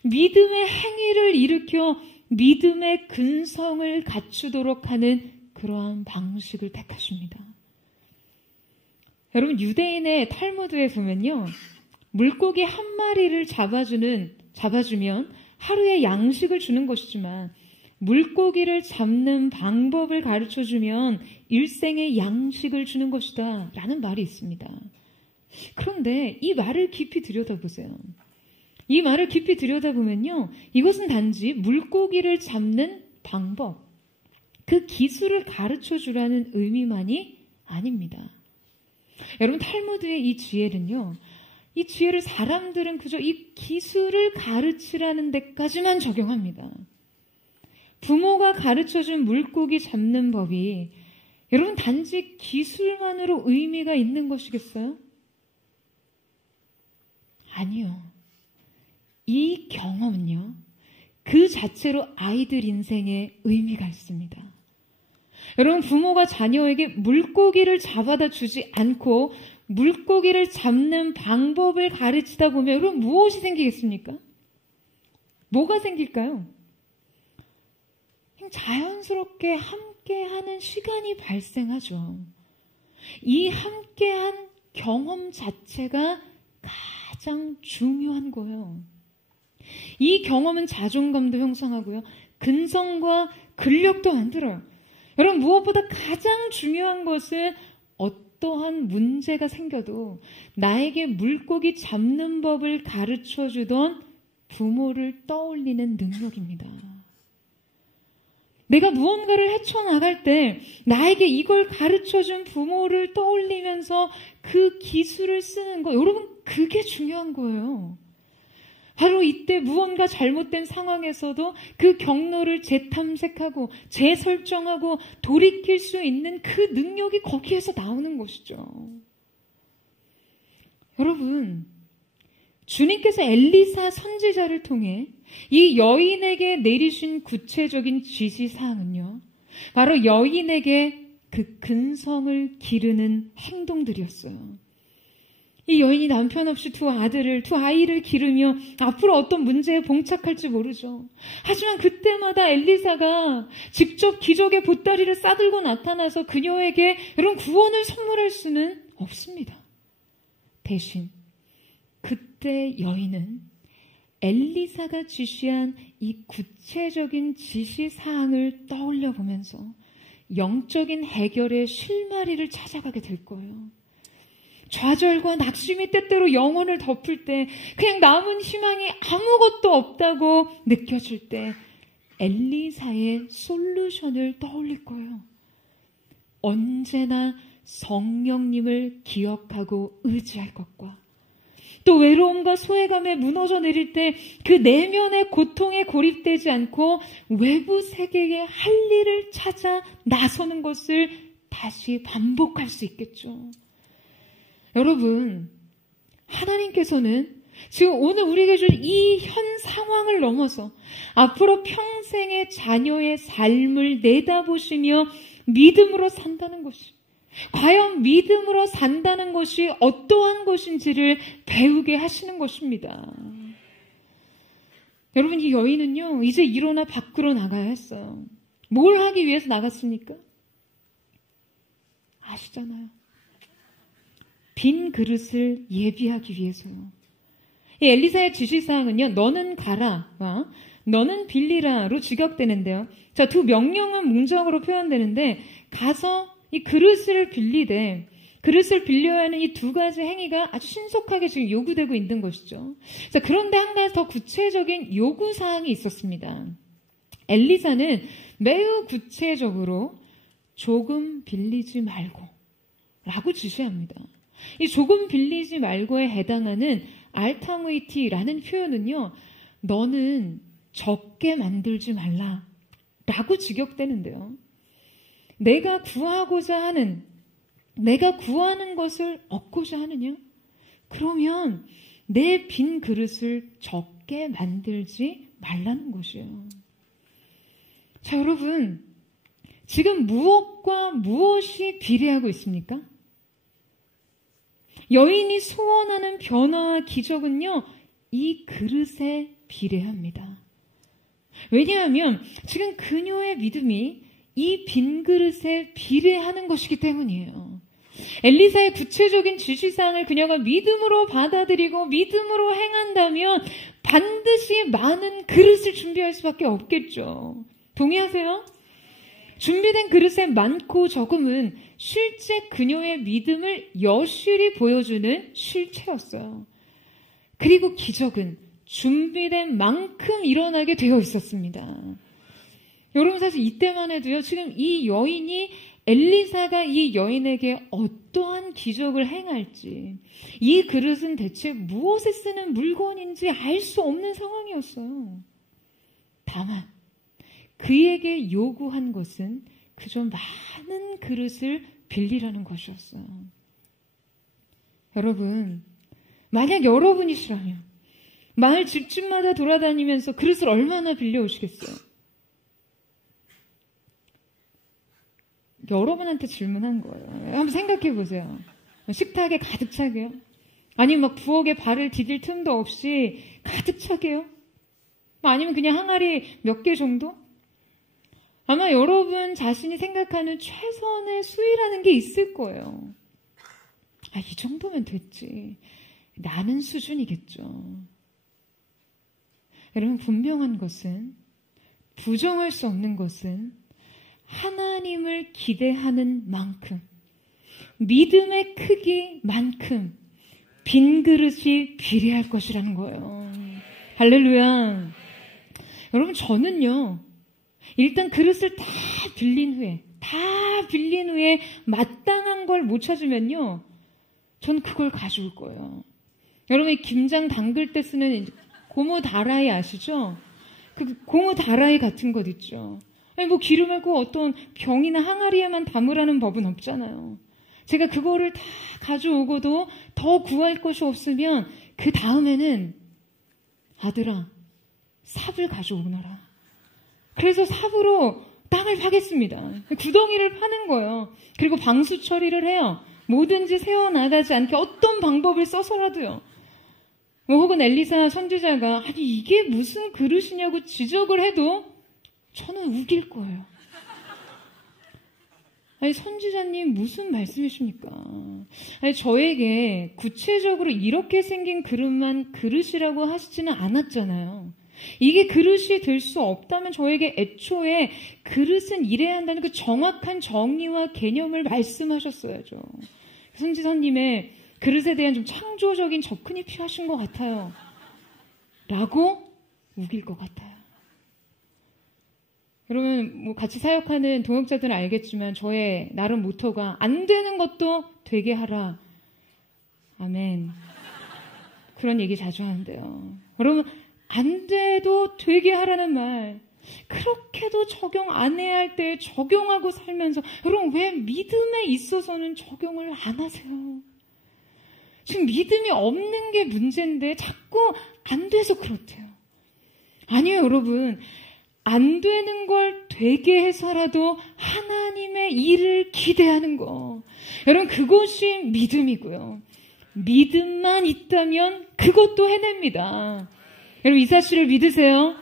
믿음의 행위를 일으켜 믿음의 근성을 갖추도록 하는 그러한 방식을 택하십니다. 여러분, 유대인의 탈무드에 보면요, 물고기 한 마리를 잡아주면 하루에 양식을 주는 것이지만 물고기를 잡는 방법을 가르쳐주면 일생의 양식을 주는 것이다 라는 말이 있습니다. 그런데 이 말을 깊이 들여다보세요. 이 말을 깊이 들여다보면요, 이것은 단지 물고기를 잡는 방법, 그 기술을 가르쳐주라는 의미만이 아닙니다. 여러분, 탈무드의 이 지혜는요, 이 지혜를 사람들은 그저 이 기술을 가르치라는 데까지만 적용합니다. 부모가 가르쳐준 물고기 잡는 법이 여러분 단지 기술만으로 의미가 있는 것이겠어요? 아니요. 이 경험은요, 그 자체로 아이들 인생에 의미가 있습니다. 여러분, 부모가 자녀에게 물고기를 잡아다 주지 않고 물고기를 잡는 방법을 가르치다 보면 여러분 무엇이 생기겠습니까? 뭐가 생길까요? 자연스럽게 함께하는 시간이 발생하죠. 이 함께한 경험 자체가 가장 중요한 거예요. 이 경험은 자존감도 형성하고요, 근성과 근력도 만들어요. 여러분, 무엇보다 가장 중요한 것은 어떠한 문제가 생겨도 나에게 물고기 잡는 법을 가르쳐주던 부모를 떠올리는 능력입니다. 내가 무언가를 헤쳐나갈 때 나에게 이걸 가르쳐준 부모를 떠올리면서 그 기술을 쓰는 거, 여러분, 그게 중요한 거예요. 바로 이때 무언가 잘못된 상황에서도 그 경로를 재탐색하고 재설정하고 돌이킬 수 있는 그 능력이 거기에서 나오는 것이죠. 여러분, 주님께서 엘리사 선지자를 통해 이 여인에게 내리신 구체적인 지시사항은요, 바로 여인에게 그 근성을 기르는 행동들이었어요. 이 여인이 남편 없이 두 아이를 기르며 앞으로 어떤 문제에 봉착할지 모르죠. 하지만 그때마다 엘리사가 직접 기적의 보따리를 싸들고 나타나서 그녀에게 이런 구원을 선물할 수는 없습니다. 대신 그때 여인은 엘리사가 지시한 이 구체적인 지시사항을 떠올려 보면서 영적인 해결의 실마리를 찾아가게 될 거예요. 좌절과 낙심이 때때로 영혼을 덮을 때, 그냥 남은 희망이 아무것도 없다고 느껴질 때 엘리사의 솔루션을 떠올릴 거예요. 언제나 성령님을 기억하고 의지할 것과, 또 외로움과 소외감에 무너져 내릴 때 그 내면의 고통에 고립되지 않고 외부 세계의 할 일을 찾아 나서는 것을 다시 반복할 수 있겠죠. 여러분, 하나님께서는 지금 오늘 우리에게 준 이 현 상황을 넘어서 앞으로 평생의 자녀의 삶을 내다보시며 믿음으로 산다는 것이, 과연 믿음으로 산다는 것이 어떠한 것인지를 배우게 하시는 것입니다. 여러분, 이 여인은요, 이제 일어나 밖으로 나가야 했어요. 뭘 하기 위해서 나갔습니까? 아시잖아요. 빈 그릇을 예비하기 위해서요. 이 엘리사의 지시사항은요, 너는 가라와 너는 빌리라로 직역되는데요. 자, 두 명령은 문적으로 표현되는데, 가서 이 그릇을 빌리되, 그릇을 빌려야 하는 이 두 가지 행위가 아주 신속하게 지금 요구되고 있는 것이죠. 자, 그런데 한 가지 더 구체적인 요구사항이 있었습니다. 엘리사는 매우 구체적으로 조금 빌리지 말고 라고 지시합니다. 이 조금 빌리지 말고에 해당하는 알타무이티라는 표현은요, 너는 적게 만들지 말라 라고 직역되는데요. 내가 구하고자 하는 내가 구하는 것을 얻고자 하느냐? 그러면 내 빈 그릇을 적게 만들지 말라는 것이에요. 자, 여러분, 지금 무엇과 무엇이 비례하고 있습니까? 여인이 소원하는 변화와 기적은요, 이 그릇에 비례합니다. 왜냐하면 지금 그녀의 믿음이 이 빈 그릇에 비례하는 것이기 때문이에요. 엘리사의 구체적인 지시사항을 그녀가 믿음으로 받아들이고 믿음으로 행한다면 반드시 많은 그릇을 준비할 수밖에 없겠죠. 동의하세요? 준비된 그릇의 많고 적음은 실제 그녀의 믿음을 여실히 보여주는 실체였어요. 그리고 기적은 준비된 만큼 일어나게 되어 있었습니다. 여러분, 사실 이때만 해도요, 지금 이 여인이 엘리사가 이 여인에게 어떠한 기적을 행할지, 이 그릇은 대체 무엇에 쓰는 물건인지 알 수 없는 상황이었어요. 다만 그에게 요구한 것은 그저 많은 그릇을 빌리라는 것이었어요. 여러분, 만약 여러분이시라면 마을 집집마다 돌아다니면서 그릇을 얼마나 빌려오시겠어요? 여러분한테 질문한 거예요. 한번 생각해 보세요. 식탁에 가득 차게요? 아니면 막 부엌에 발을 디딜 틈도 없이 가득 차게요? 아니면 그냥 항아리 몇 개 정도? 아마 여러분 자신이 생각하는 최선의 수위라는 게 있을 거예요. 아, 이 정도면 됐지. 나는 수준이겠죠. 여러분, 분명한 것은, 부정할 수 없는 것은 하나님을 기대하는 만큼, 믿음의 크기만큼 빈 그릇이 비례할 것이라는 거예요. 할렐루야. 여러분, 저는요, 일단 그릇을 다 빌린 후에 마땅한 걸 못 찾으면요, 전 그걸 가져올 거예요. 여러분, 김장 담글 때 쓰는 고무 다라이 아시죠? 그 고무 다라이 같은 것 있죠. 아니, 뭐 기름을 꼭 어떤 병이나 항아리에만 담으라는 법은 없잖아요. 제가 그거를 다 가져오고도 더 구할 것이 없으면 그 다음에는 아들아, 삽을 가져오너라. 그래서 삽으로 땅을 파겠습니다. 구덩이를 파는 거예요. 그리고 방수 처리를 해요. 뭐든지 새어나가지 않게 어떤 방법을 써서라도요. 뭐 혹은 엘리사 선지자가 아니 이게 무슨 그릇이냐고 지적을 해도 저는 우길 거예요. 아니, 선지자님 무슨 말씀이십니까? 아니, 저에게 구체적으로 이렇게 생긴 그릇만 그릇이라고 하시지는 않았잖아요. 이게 그릇이 될 수 없다면 저에게 애초에 그릇은 이래야 한다는 그 정확한 정의와 개념을 말씀하셨어야죠. 선지자님의 그릇에 대한 좀 창조적인 접근이 필요하신 것 같아요. 라고 우길 것 같아요. 여러분, 뭐 같이 사역하는 동역자들은 알겠지만 저의 나름 모토가 안 되는 것도 되게 하라. 아멘. 그런 얘기 자주 하는데요. 여러분, 안 돼도 되게 하라는 말, 그렇게도 적용 안 해야 할 때 적용하고 살면서 여러분, 왜 믿음에 있어서는 적용을 안 하세요? 지금 믿음이 없는 게 문제인데 자꾸 안 돼서 그렇대요. 아니에요, 여러분. 안 되는 걸 되게 해서라도 하나님의 일을 기대하는 거. 여러분, 그것이 믿음이고요. 믿음만 있다면 그것도 해냅니다. 여러분, 이 사실을 믿으세요?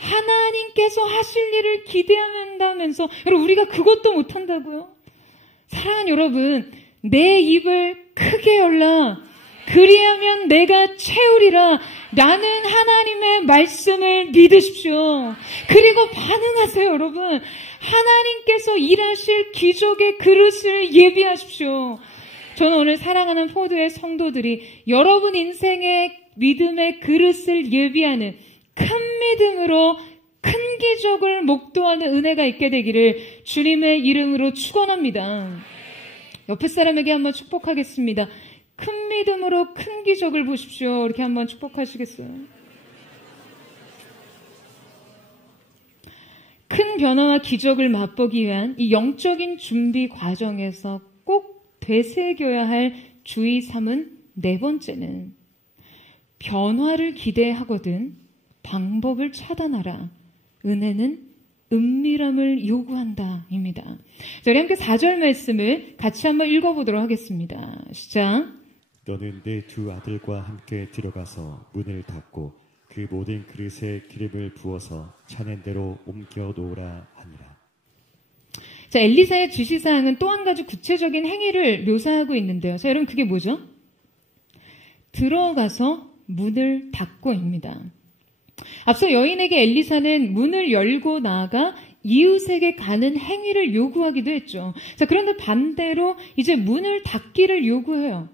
하나님께서 하실 일을 기대한다면서 여러분, 우리가 그것도 못한다고요? 사랑하는 여러분, 내 입을 크게 열라. 그리하면 내가 채우리라. 라는 하나님의 말씀을 믿으십시오. 그리고 반응하세요, 여러분. 하나님께서 일하실 기적의 그릇을 예비하십시오. 저는 오늘 사랑하는 포도의 성도들이 여러분 인생의 믿음의 그릇을 예비하는 큰 믿음으로 큰 기적을 목도하는 은혜가 있게 되기를 주님의 이름으로 축원합니다. 옆에 사람에게 한번 축복하겠습니다. 큰 믿음으로 큰 기적을 보십시오. 이렇게 한번 축복하시겠어요? 큰 변화와 기적을 맛보기 위한 이 영적인 준비 과정에서 꼭 되새겨야 할 주의 삼은 네 번째는 변화를 기대하거든 방법을 차단하라. 은혜는 은밀함을 요구한다. 입니다. 자, 우리 함께 4절 말씀을 같이 한번 읽어보도록 하겠습니다. 시작. 너는 내 두 아들과 함께 들어가서 문을 닫고 그 모든 그릇에 기름을 부어서 차낸 대로 옮겨 놓으라 하니라. 자, 엘리사의 지시사항은 또 한 가지 구체적인 행위를 묘사하고 있는데요. 자, 여러분 그게 뭐죠? 들어가서 문을 닫고입니다. 앞서 여인에게 엘리사는 문을 열고 나아가 이웃에게 가는 행위를 요구하기도 했죠. 자, 그런데 반대로 이제 문을 닫기를 요구해요.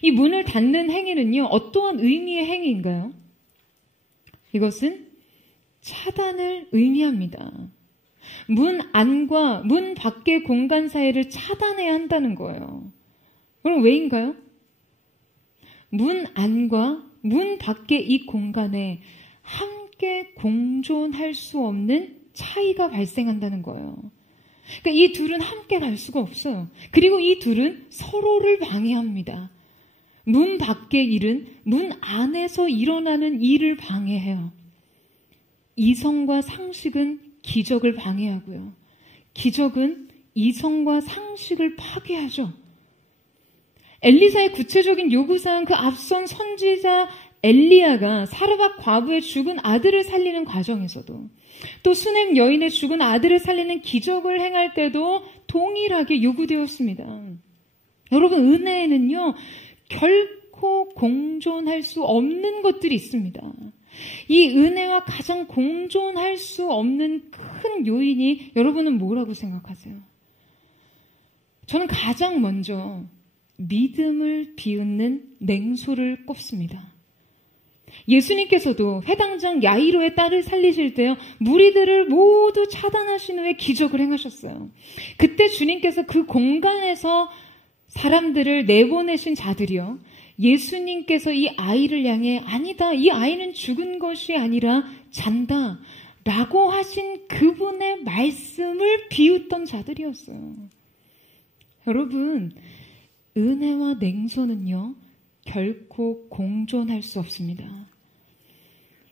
이 문을 닫는 행위는요, 어떠한 의미의 행위인가요? 이것은 차단을 의미합니다. 문 안과 문 밖의 공간 사이를 차단해야 한다는 거예요. 그럼 왜인가요? 문 안과 문 밖의 이 공간에 함께 공존할 수 없는 차이가 발생한다는 거예요. 그러니까 이 둘은 함께 갈 수가 없어요. 그리고 이 둘은 서로를 방해합니다. 문 밖의 일은 문 안에서 일어나는 일을 방해해요. 이성과 상식은 기적을 방해하고요. 기적은 이성과 상식을 파괴하죠. 엘리사의 구체적인 요구사항, 그 앞선 선지자 엘리야가 사르밧 과부의 죽은 아들을 살리는 과정에서도, 또 수넴 여인의 죽은 아들을 살리는 기적을 행할 때도 동일하게 요구되었습니다. 여러분, 은혜에는요, 결코 공존할 수 없는 것들이 있습니다. 이 은혜와 가장 공존할 수 없는 큰 요인이 여러분은 뭐라고 생각하세요? 저는 가장 먼저 믿음을 비웃는 냉소를 꼽습니다. 예수님께서도 회당장 야이로의 딸을 살리실 때요, 무리들을 모두 차단하신 후에 기적을 행하셨어요. 그때 주님께서 그 공간에서 사람들을 내보내신 자들이요, 예수님께서 이 아이를 향해 아니다, 이 아이는 죽은 것이 아니라 잔다 라고 하신 그분의 말씀을 비웃던 자들이었어요. 여러분, 은혜와 냉소는요, 결코 공존할 수 없습니다.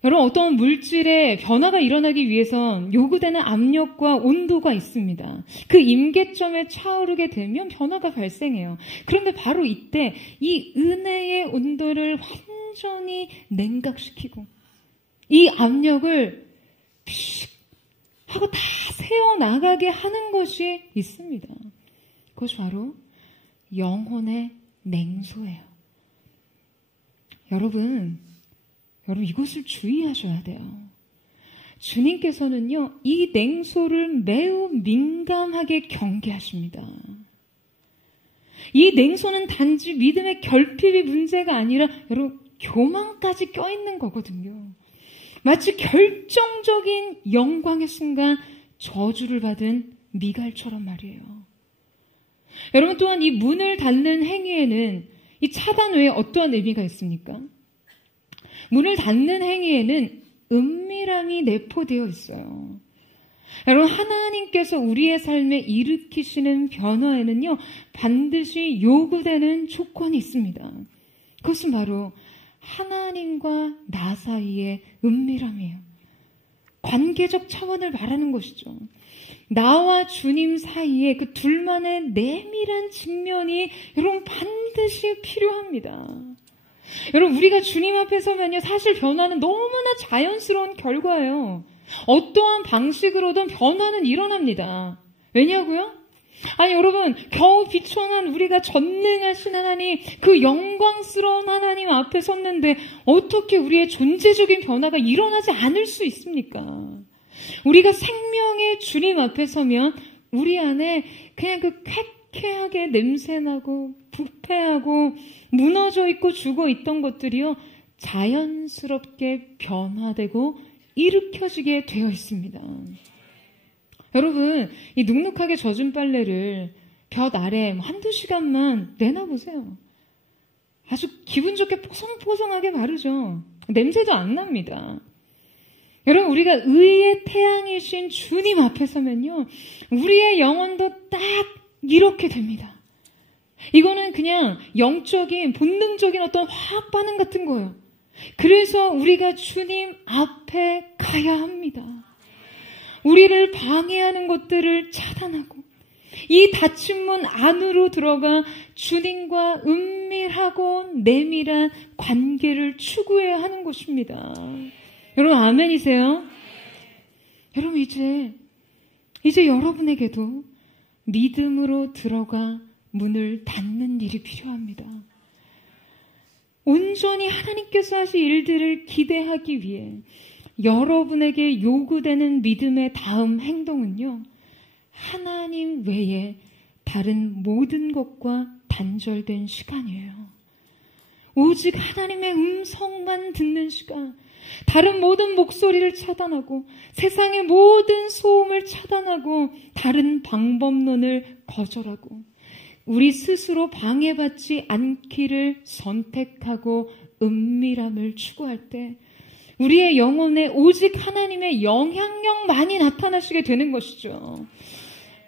여러분, 어떤 물질의 변화가 일어나기 위해선 요구되는 압력과 온도가 있습니다. 그 임계점에 차오르게 되면 변화가 발생해요. 그런데 바로 이때 이 은혜의 온도를 완전히 냉각시키고 이 압력을 픽 하고 다 새어나가게 하는 것이 있습니다. 그것이 바로 영혼의 냉소예요. 여러분 이것을 주의하셔야 돼요. 주님께서는요, 이 냉소를 매우 민감하게 경계하십니다. 이 냉소는 단지 믿음의 결핍이 문제가 아니라 여러분, 교만까지 껴있는 거거든요. 마치 결정적인 영광의 순간 저주를 받은 미갈처럼 말이에요. 여러분, 또한 이 문을 닫는 행위에는 이 차단 외에 어떠한 의미가 있습니까? 문을 닫는 행위에는 은밀함이 내포되어 있어요. 여러분, 하나님께서 우리의 삶에 일으키시는 변화에는요, 반드시 요구되는 조건이 있습니다. 그것은 바로 하나님과 나 사이의 은밀함이에요. 관계적 차원을 말하는 것이죠. 나와 주님 사이에 그 둘만의 내밀한 직면이 여러분 반드시 필요합니다. 여러분, 우리가 주님 앞에 서면요, 사실 변화는 너무나 자연스러운 결과예요. 어떠한 방식으로든 변화는 일어납니다. 왜냐고요? 아니, 여러분, 겨우 비천한 우리가 전능하신 하나님, 그 영광스러운 하나님 앞에 섰는데 어떻게 우리의 존재적인 변화가 일어나지 않을 수 있습니까? 우리가 생명의 주님 앞에 서면 우리 안에 그냥 그 쾌쾌하게 냄새나고 부패하고 무너져 있고 죽어 있던 것들이요, 자연스럽게 변화되고 일으켜지게 되어 있습니다. 여러분, 이 눅눅하게 젖은 빨래를 볕 아래 한두 시간만 내놔보세요. 아주 기분 좋게 뽀송뽀송하게 마르죠. 냄새도 안 납니다. 여러분, 우리가 의의 태양이신 주님 앞에 서면요, 우리의 영혼도 딱 이렇게 됩니다. 이거는 그냥 영적인 본능적인 어떤 화학 반응 같은 거예요. 그래서 우리가 주님 앞에 가야 합니다. 우리를 방해하는 것들을 차단하고 이 닫힌 문 안으로 들어가 주님과 은밀하고 내밀한 관계를 추구해야 하는 것입니다. 여러분 아멘이세요? 여러분 이제 여러분에게도 믿음으로 들어가 문을 닫는 일이 필요합니다. 온전히 하나님께서 하실 일들을 기대하기 위해 여러분에게 요구되는 믿음의 다음 행동은요, 하나님 외에 다른 모든 것과 단절된 시간이에요. 오직 하나님의 음성만 듣는 시간, 다른 모든 목소리를 차단하고 세상의 모든 소음을 차단하고 다른 방법론을 거절하고 우리 스스로 방해받지 않기를 선택하고 은밀함을 추구할 때 우리의 영혼에 오직 하나님의 영향력만이 나타나시게 되는 것이죠.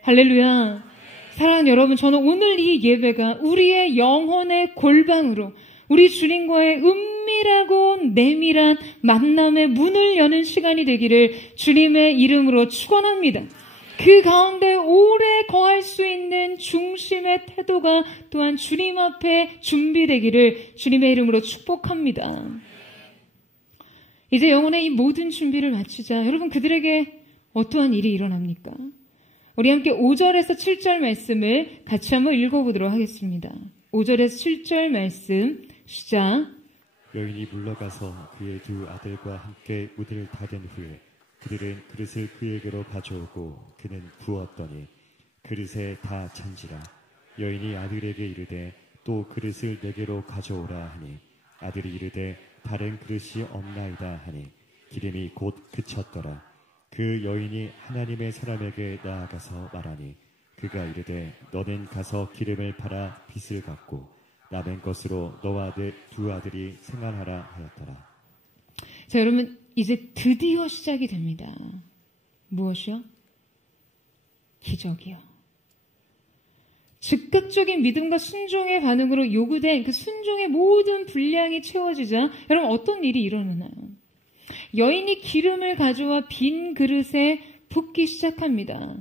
할렐루야. 사랑하는 여러분, 저는 오늘 이 예배가 우리의 영혼의 골방으로 우리 주님과의 은밀하고 내밀한 만남의 문을 여는 시간이 되기를 주님의 이름으로 축원합니다. 그 가운데 오래 거할 수 있는 중심의 태도가 또한 주님 앞에 준비되기를 주님의 이름으로 축복합니다. 이제 영혼의 이 모든 준비를 마치자 여러분, 그들에게 어떠한 일이 일어납니까? 우리 함께 5절에서 7절 말씀을 같이 한번 읽어보도록 하겠습니다. 5절에서 7절 말씀 시작. 여인이 물러가서 그의 두 아들과 함께 문을 닫은 후에 그들은 그릇을 그에게로 가져오고 그는 부었더니 그릇에 다 찬지라. 여인이 아들에게 이르되 또 그릇을 내게로 가져오라 하니 아들이 이르되 다른 그릇이 없나이다 하니 기름이 곧 그쳤더라. 그 여인이 하나님의 사람에게 나아가서 말하니 그가 이르되 너는 가서 기름을 팔아 빚을 갚고 남은 것으로 너와 두 아들이 생활하라 하였더라. 자, 여러분 이제 드디어 시작이 됩니다. 무엇이요? 기적이요. 즉각적인 믿음과 순종의 반응으로 요구된 그 순종의 모든 분량이 채워지자 여러분 어떤 일이 일어나나요? 여인이 기름을 가져와 빈 그릇에 붓기 시작합니다.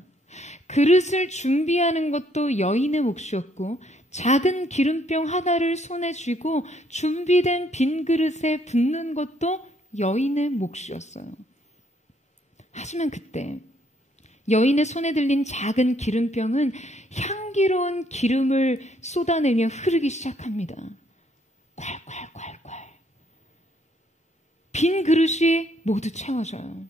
그릇을 준비하는 것도 여인의 몫이었고 작은 기름병 하나를 손에 쥐고 준비된 빈 그릇에 붓는 것도 여인의 몫이었어요. 하지만 그때 여인의 손에 들린 작은 기름병은 향기로운 기름을 쏟아내며 흐르기 시작합니다. 콸콸콸콸. 빈 그릇이 모두 채워져요.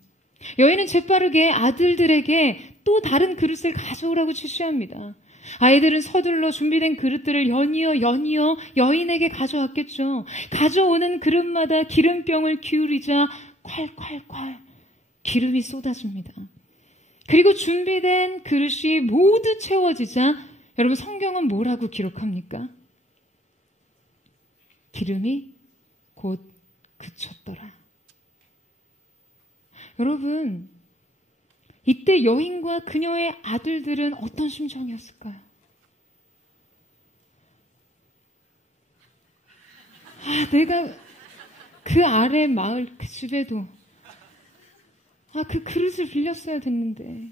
여인은 재빠르게 아들들에게 또 다른 그릇을 가져오라고 지시합니다. 아이들은 서둘러 준비된 그릇들을 연이어 여인에게 가져왔겠죠. 가져오는 그릇마다 기름병을 기울이자 콸콸콸 기름이 쏟아집니다. 그리고 준비된 그릇이 모두 채워지자 여러분 성경은 뭐라고 기록합니까? 기름이 곧 그쳤더라. 여러분 이때 여인과 그녀의 아들들은 어떤 심정이었을까요? 내가 그 아래 마을 그 집에도 그 그릇을 빌렸어야 됐는데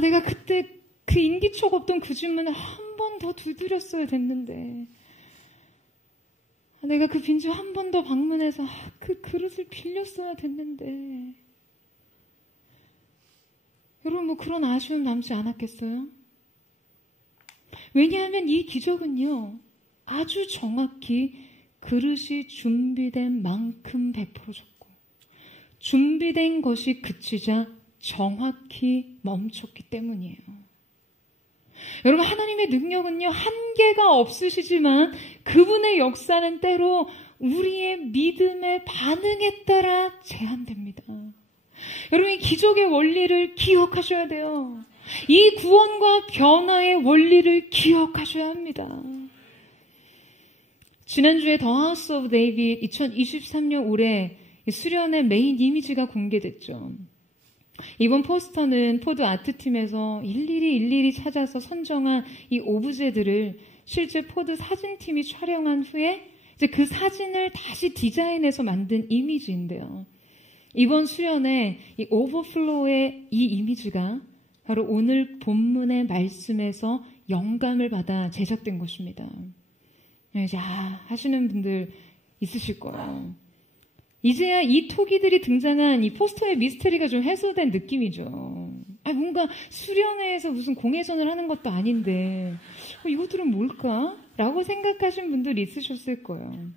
내가 그때 그 인기척 없던 그 집문을 한 번 더 두드렸어야 됐는데 내가 그 빈집 한 번 더 방문해서 그 그릇을 빌렸어야 됐는데 여러분 그런 아쉬움 남지 않았겠어요? 왜냐하면 이 기적은요 아주 정확히 그릇이 준비된 만큼 베풀어졌고 준비된 것이 그치자 정확히 멈췄기 때문이에요. 여러분 하나님의 능력은요 한계가 없으시지만 그분의 역사는 때로 우리의 믿음의 반응에 따라 제한됩니다. 여러분 이 기적의 원리를 기억하셔야 돼요. 이 구원과 변화의 원리를 기억하셔야 합니다. 지난주에 The House of David 2023년 올해 수련의 메인 이미지가 공개됐죠. 이번 포스터는 포드 아트팀에서 일일이 찾아서 선정한 이 오브제들을 실제 포드 사진팀이 촬영한 후에 이제 그 사진을 다시 디자인해서 만든 이미지인데요. 이번 수련회 이 오버플로우의 이 이미지가 바로 오늘 본문의 말씀에서 영감을 받아 제작된 것입니다. 이제 하시는 분들 있으실 거예요. 이제야 이 토기들이 등장한 이 포스터의 미스터리가 좀 해소된 느낌이죠. 뭔가 수련회에서 무슨 공예전을 하는 것도 아닌데 이것들은 뭘까? 라고 생각하신 분들이 있으셨을 거예요.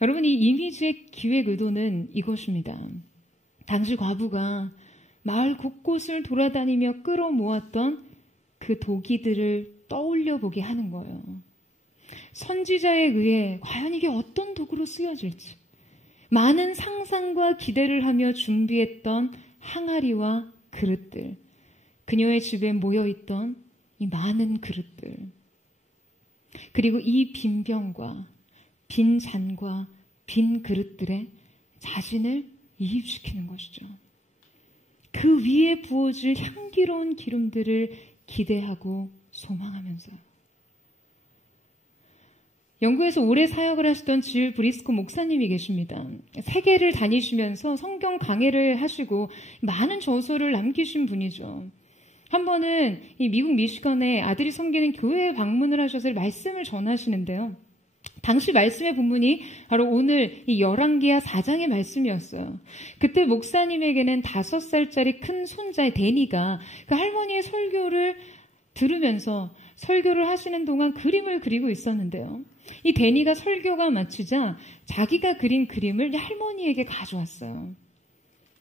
여러분, 이 이미지의 기획 의도는 이것입니다. 당시 과부가 마을 곳곳을 돌아다니며 끌어모았던 그 도기들을 떠올려 보게 하는 거예요. 선지자에 의해 과연 이게 어떤 도구로 쓰여질지 많은 상상과 기대를 하며 준비했던 항아리와 그릇들, 그녀의 집에 모여있던 이 많은 그릇들, 그리고 이 빈 병과 빈 잔과 빈 그릇들에 자신을 이입시키는 것이죠. 그 위에 부어질 향기로운 기름들을 기대하고 소망하면서요. 영국에서 오래 사역을 하시던 질 브리스코 목사님이 계십니다. 세계를 다니시면서 성경 강해를 하시고 많은 저서를 남기신 분이죠. 한 번은 이 미국 미시건에 아들이 섬기는 교회에 방문을 하셔서 말씀을 전하시는데요. 당시 말씀의 본문이 바로 오늘 이 열왕기하 4장의 말씀이었어요. 그때 목사님에게는 5살짜리 큰 손자 데니가 그 할머니의 설교를 들으면서 설교를 하시는 동안 그림을 그리고 있었는데요. 이 데니가 설교가 마치자 자기가 그린 그림을 할머니에게 가져왔어요.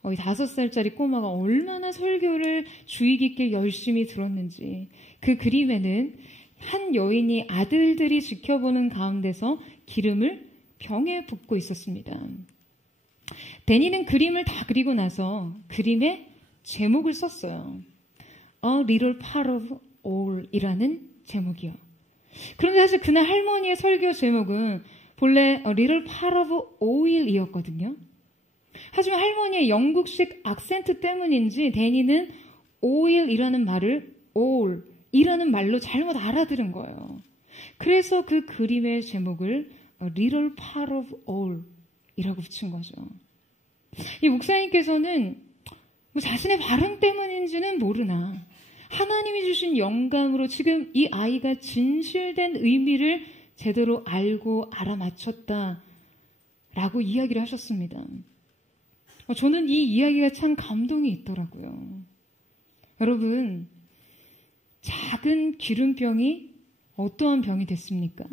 이 5살짜리 꼬마가 얼마나 설교를 주의 깊게 열심히 들었는지, 그 그림에는 한 여인이 아들들이 지켜보는 가운데서 기름을 병에 붓고 있었습니다. 데니는 그림을 다 그리고 나서 그림에 제목을 썼어요. A little part of all 이라는 제목이요. 그런데 사실 그날 할머니의 설교 제목은 본래 A little part of oil 이었거든요. 하지만 할머니의 영국식 악센트 때문인지 데니는 oil이라는 말을 all 이라는 말로 잘못 알아들은 거예요. 그래서 그 그림의 제목을 A little part of all 이라고 붙인 거죠. 이 목사님께서는 자신의 발음 때문인지는 모르나 하나님이 주신 영감으로 지금 이 아이가 진실된 의미를 제대로 알고 알아맞혔다라고 이야기를 하셨습니다. 저는 이 이야기가 참 감동이 있더라고요. 여러분, 작은 기름병이 어떠한 병이 됐습니까?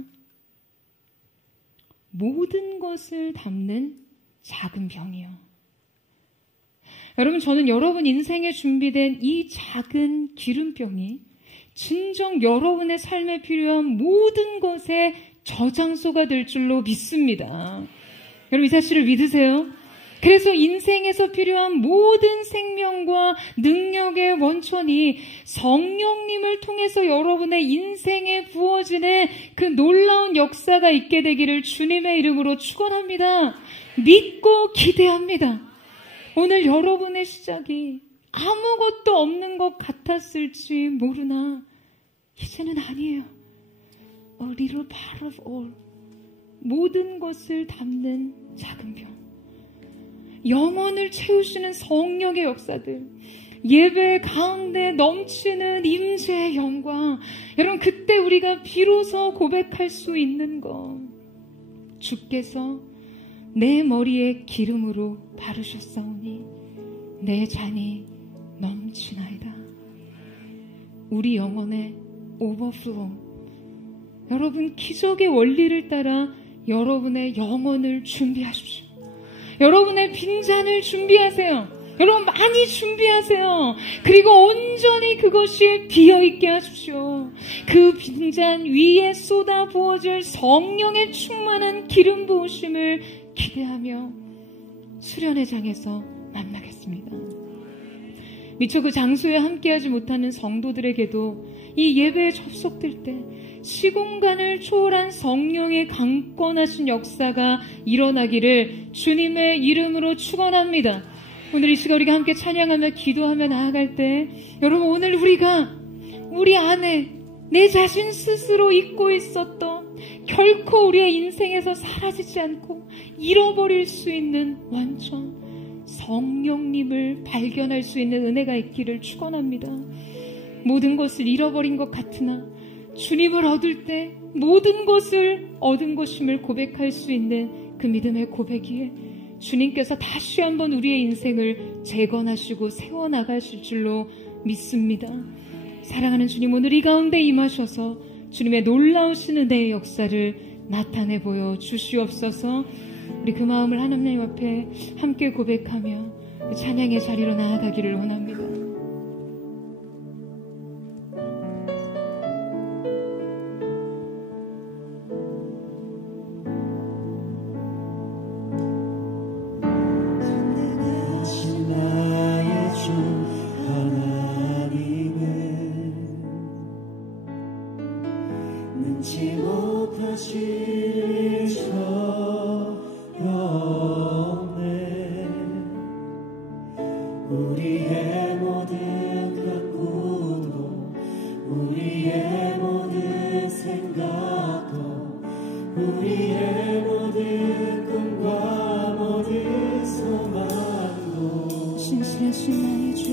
모든 것을 담는 작은 병이요. 여러분, 저는 여러분 인생에 준비된 이 작은 기름병이 진정 여러분의 삶에 필요한 모든 것의 저장소가 될 줄로 믿습니다. 여러분, 이 사실을 믿으세요? 그래서 인생에서 필요한 모든 생명과 능력의 원천이 성령님을 통해서 여러분의 인생에 부어지는 그 놀라운 역사가 있게 되기를 주님의 이름으로 축원합니다. 믿고 기대합니다. 오늘 여러분의 시작이 아무것도 없는 것 같았을지 모르나 이제는 아니에요. A little part of all. 모든 것을 담는 작은 병. 영혼을 채우시는 성령의 역사들, 예배 가운데 넘치는 임재의 영광. 여러분, 그때 우리가 비로소 고백할 수 있는 것, 주께서 내 머리에 기름으로 바르셨사오니 내 잔이 넘치나이다. 우리 영혼의 오버플로우. 여러분, 기적의 원리를 따라 여러분의 영혼을 준비하십시오. 여러분의 빈잔을 준비하세요. 여러분, 많이 준비하세요. 그리고 온전히 그것이 비어있게 하십시오. 그 빈잔 위에 쏟아 부어질 성령의 충만한 기름 부으심을 기대하며 수련회 장에서 만나겠습니다. 미처 그 장소에 함께하지 못하는 성도들에게도 이 예배에 접속될 때 시공간을 초월한 성령의 강권하신 역사가 일어나기를 주님의 이름으로 축원합니다. 오늘 이 시간 우리가 함께 찬양하며 기도하며 나아갈 때 여러분 오늘 우리가 우리 안에 내 자신 스스로 잊고 있었던 결코 우리의 인생에서 사라지지 않고 잃어버릴 수 있는 완전 성령님을 발견할 수 있는 은혜가 있기를 축원합니다. 모든 것을 잃어버린 것 같으나 주님을 얻을 때 모든 것을 얻은 것임을 고백할 수 있는 그 믿음의 고백이에 주님께서 다시 한번 우리의 인생을 재건하시고 세워나가실 줄로 믿습니다. 사랑하는 주님, 오늘 이 가운데 임하셔서 주님의 놀라우신 은혜의 역사를 나타내 보여 주시옵소서. 우리 그 마음을 하나님 앞에 함께 고백하며 찬양의 자리로 나아가기를 원합니다. 우리의 모든 간구도 우리의 모든 생각도 우리의 모든 꿈과 모든 소망도 신실하신 나의 주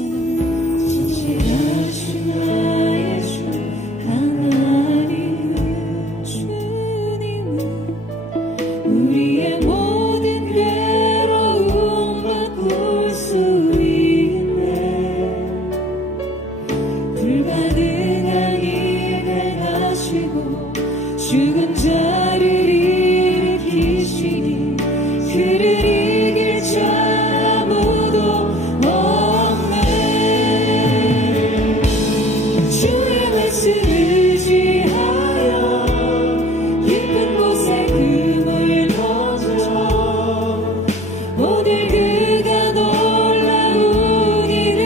신실하신 나의 주 하나님 주님은 우리의 모든 괴로움 바꿀 수 죽은 자를 일으키시니 그를 이길 자 아무도 없네. 주의 말씀 의지하여 깊은 곳에 금을 던져 오늘 그가 놀라운 일을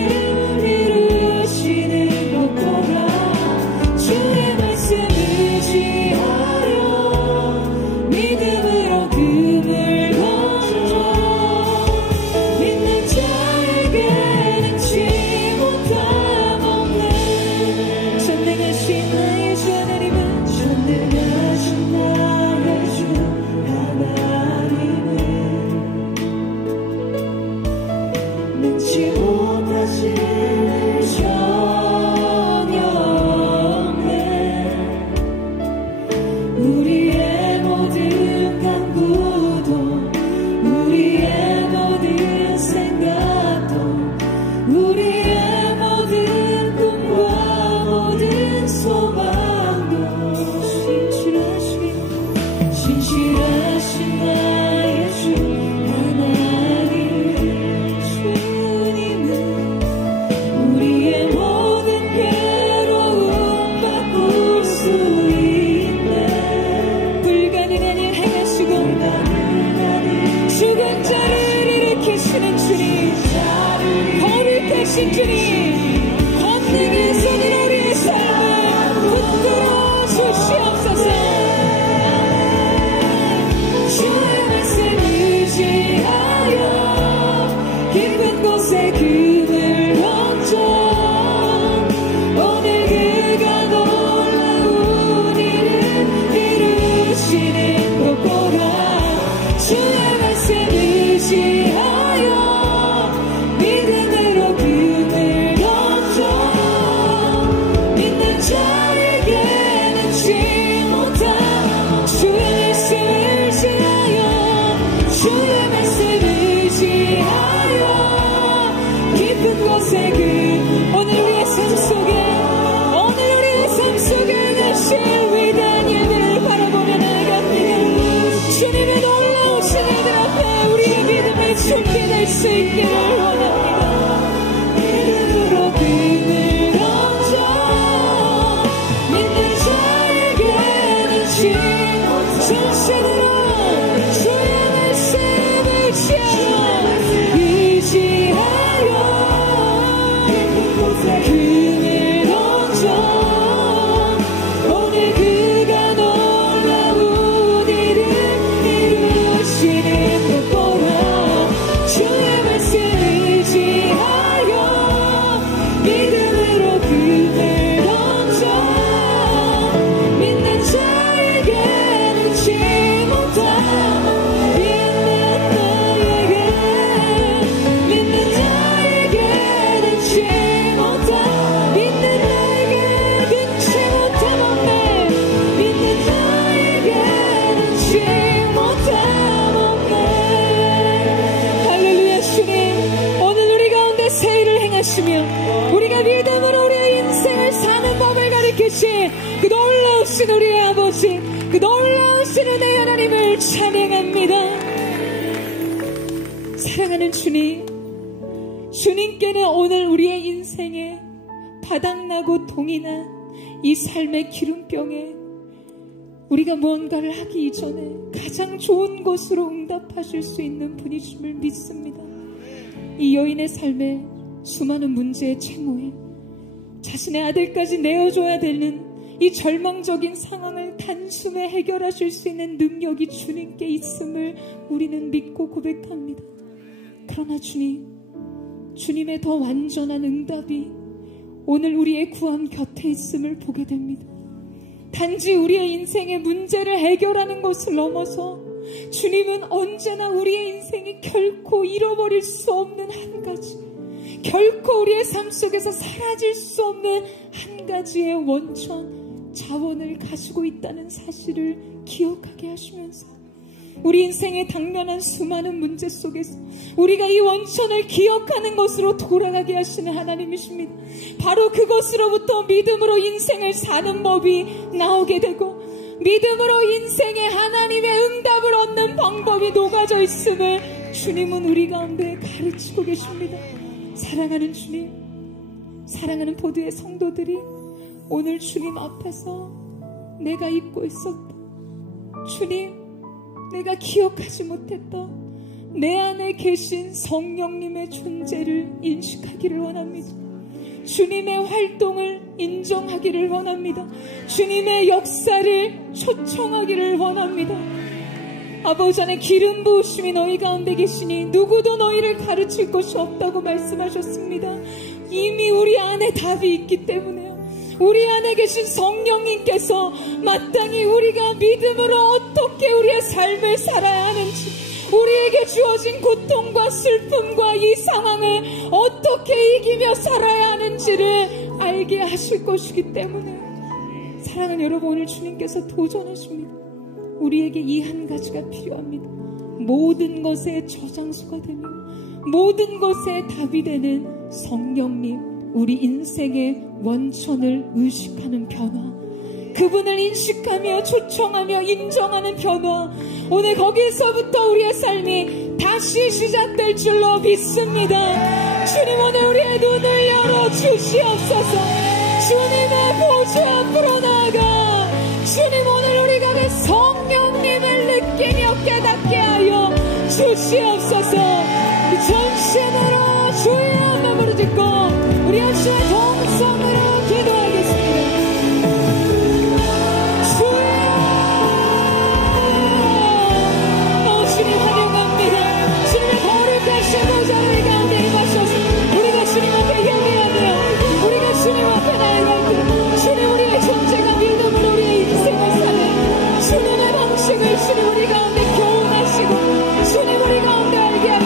이루시는 것 보라. 주의 말씀 믿음으로 금을 던져 믿는 자에게는 지못함 없네. 전능하신 나의 주 하나님은 전능하신 나의 주 하나님은 능치 못하실 전혀 없네. 우리의 모든 간구도 우리의 모든 생각도 우리의 모든 꿈과 모든 소망도 신실하신 나의 주 하나님 주님은 우리의 모든 괴로움 바꿀 수 있네. 불가능한 일 행하시고 죽은 자를 일으키시는 주님, 거룩하신 주님, 권능의 손으로 우리의 삶을 붙들어 주시옵소서. 주의 말씀 의지하여 깊은 곳에 금을 던져 오늘 그가 놀라운 일을 이루시는 것 보라. 주의 말씀 의지하여 믿음으로 금을 던져 믿는 자에게는 지못함. 주의 말씀 의지하여 주의 말씀 의지하여 주시며 우리가 믿음으로 우리의 인생을 사는 법을 가르치신 그 놀라우신 우리의 아버지, 그 놀라우신 은혜의 하나님을 찬양합니다. 사랑하는 주님, 주님께는 오늘 우리의 인생에 바닥나고 동이 난 이 삶의 기름병에 우리가 무언가를 하기 이전에 가장 좋은 것으로 응답하실 수 있는 분이심을 믿습니다. 이 여인의 삶에 수많은 문제의 채무에 자신의 아들까지 내어줘야 되는 이 절망적인 상황을 단숨에 해결하실 수 있는 능력이 주님께 있음을 우리는 믿고 고백합니다. 그러나 주님, 주님의 더 완전한 응답이 오늘 우리의 구함 곁에 있음을 보게 됩니다. 단지 우리의 인생의 문제를 해결하는 것을 넘어서 주님은 언제나 우리의 인생이 결코 잃어버릴 수 없는 한 가지, 결코 우리의 삶 속에서 사라질 수 없는 한 가지의 원천, 자원을 가지고 있다는 사실을 기억하게 하시면서 우리 인생에 당면한 수많은 문제 속에서 우리가 이 원천을 기억하는 것으로 돌아가게 하시는 하나님이십니다. 바로 그것으로부터 믿음으로 인생을 사는 법이 나오게 되고 믿음으로 인생에 하나님의 응답을 얻는 방법이 녹아져 있음을 주님은 우리 가운데 가르치고 계십니다. 사랑하는 주님, 사랑하는 보드의 성도들이 오늘 주님 앞에서 내가 잊고 있었다, 주님 내가 기억하지 못했다, 내 안에 계신 성령님의 존재를 인식하기를 원합니다. 주님의 활동을 인정하기를 원합니다. 주님의 역사를 초청하기를 원합니다. 아버지 안에 기름 부으심이 너희 가운데 계시니 누구도 너희를 가르칠 것이 없다고 말씀하셨습니다. 이미 우리 안에 답이 있기 때문에요. 우리 안에 계신 성령님께서 마땅히 우리가 믿음으로 어떻게 우리의 삶을 살아야 하는지, 우리에게 주어진 고통과 슬픔과 이 상황을 어떻게 이기며 살아야 하는지를 알게 하실 것이기 때문에 사랑하는 여러분, 오늘 주님께서 도전하십니다. 우리에게 이 한 가지가 필요합니다. 모든 것의 저장소가 되며 모든 것의 답이 되는 성령님, 우리 인생의 원천을 의식하는 변화, 그분을 인식하며 초청하며 인정하는 변화, 오늘 거기서부터 우리의 삶이 다시 시작될 줄로 믿습니다. 주님, 오늘 우리의 눈을 열어주시옵소서. 주님의 보좌 앞으로 나아가 주님, 오늘 우리가 그 성령님을 느끼며 깨닫게 하여 주시옵소서. 우리 전심으로 주의 이름으로 듣고 우리 아침에 동성으로 기도하겠습니다. 주님 환영합니다. 주님의 거룩하신 보좌를 가운데 임하셔서 우리가 주님 앞에 예배하며 우리가 주님 앞에 나아갈 때 주님, 우리의 존재가 믿음으로 우리의 인생을 사는 주님의 방식을 주님 우리 가운데 교훈하시고 주님 우리 가운데 알게 하시고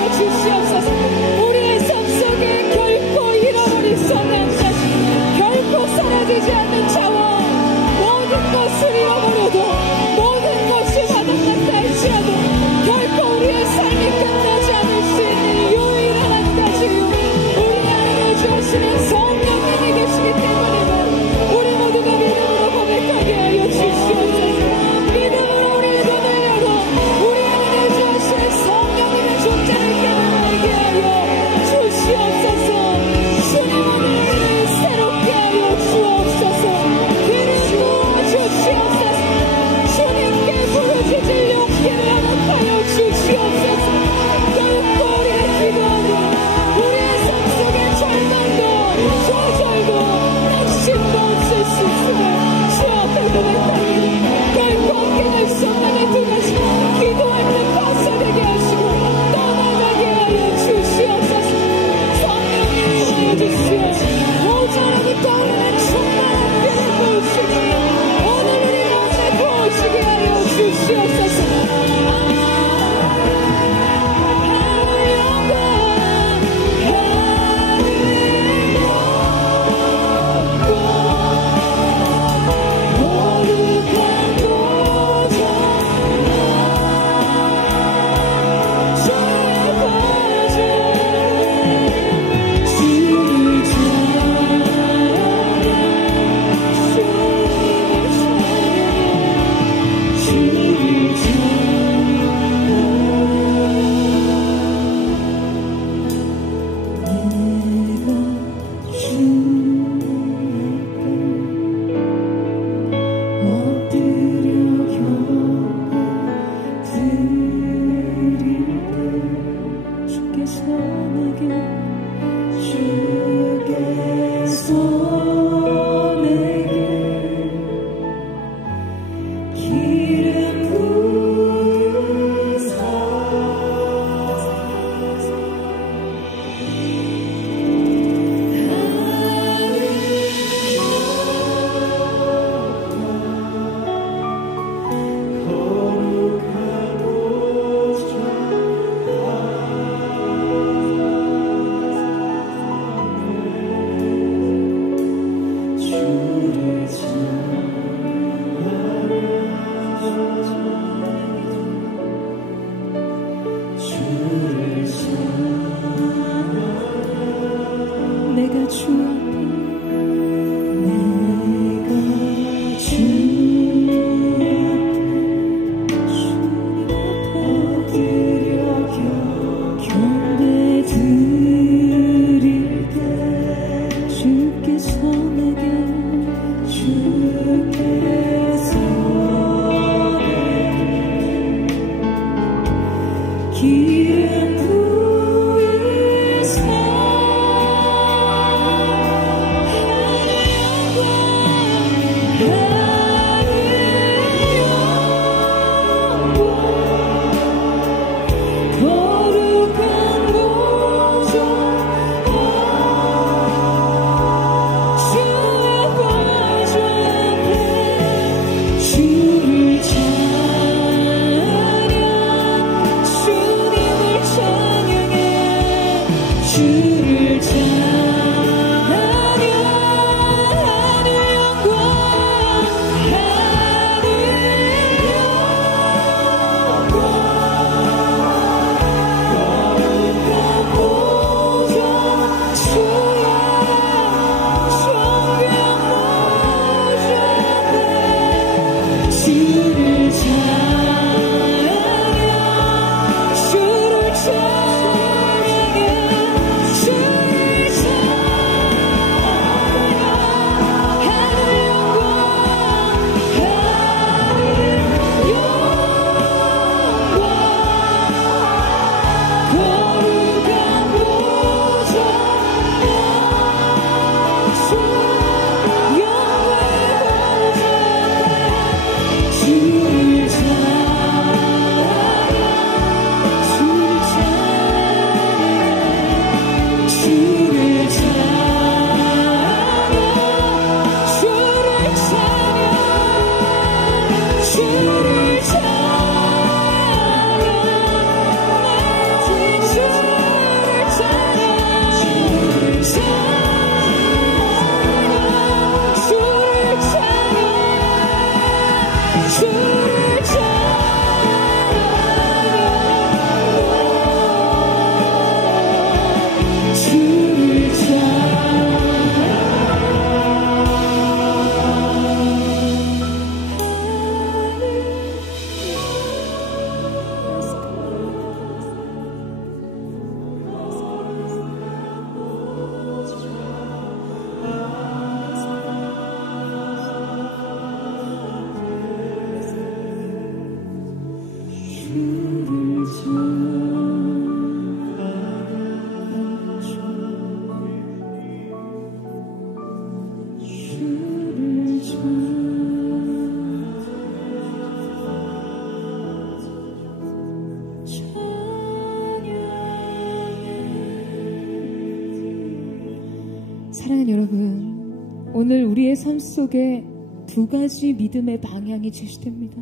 사랑하는 여러분, 오늘 우리의 삶 속에 두 가지 믿음의 방향이 제시됩니다.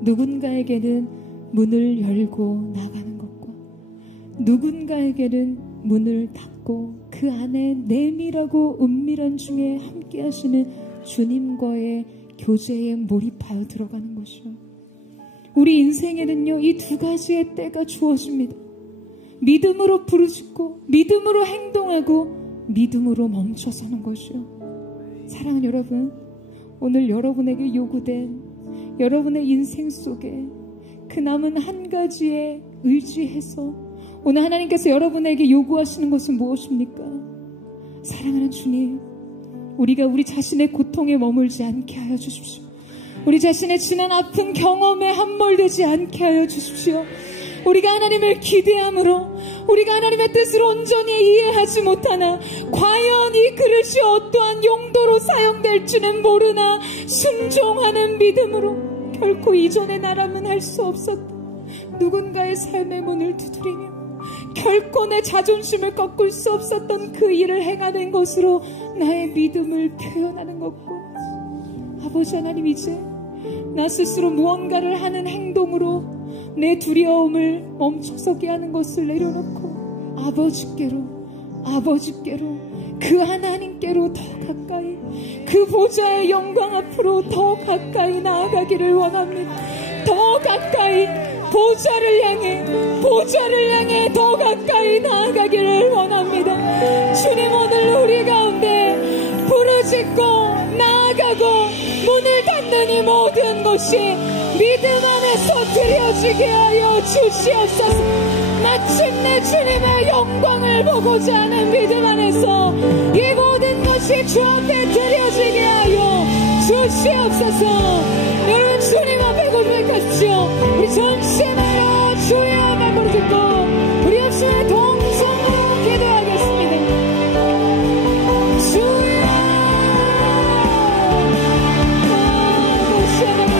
누군가에게는 문을 열고 나가는 것과 누군가에게는 문을 닫고 그 안에 내밀하고 은밀한 중에 함께 하시는 주님과의 교제에 몰입하여 들어가는 것이요. 우리 인생에는요, 이 두 가지의 때가 주어집니다. 믿음으로 부르짖고 믿음으로 행동하고 믿음으로 멈춰서는 것이요. 사랑하는 여러분, 오늘 여러분에게 요구된 여러분의 인생 속에 그 남은 한 가지에 의지해서 오늘 하나님께서 여러분에게 요구하시는 것은 무엇입니까? 사랑하는 주님, 우리가 우리 자신의 고통에 머물지 않게 하여 주십시오. 우리 자신의 지난 아픈 경험에 함몰되지 않게 하여 주십시오. 우리가 하나님을 기대함으로 우리가 하나님의 뜻을 온전히 이해하지 못하나 과연 이 그릇이 어떠한 용도로 사용될지는 모르나 순종하는 믿음으로 결코 이전의 나라면 할 수 없었다. 누군가의 삶의 문을 두드리며 결코 내 자존심을 꺾을 수 없었던 그 일을 행하는 것으로 나의 믿음을 표현하는 것과 아버지 하나님, 이제 나 스스로 무언가를 하는 행동으로 내 두려움을 멈춰서게 하는 것을 내려놓고 아버지께로 그 하나님께로 더 가까이, 그 보좌의 영광 앞으로 더 가까이 나아가기를 원합니다. 더 가까이 보좌를 향해 더 가까이 나아가기를 원합니다. 주님, 오늘 우리 가운데 부르짖고 나아가고 문을 닫는 이 모든 것이 믿음 안에서 드려지게 하여 주시옵소서. 마침내 주님의 영광을 보고자 하는 믿음 안에서 이 모든 것이 주 앞에 드려지게 하여 주시옵소서. 여러분, 주님 앞에 고백하십시오. 우리 전심하여 주의 말씀을 듣고 우리 합심의 동성으로 기도하겠습니다. 주여, 아버지 하나님,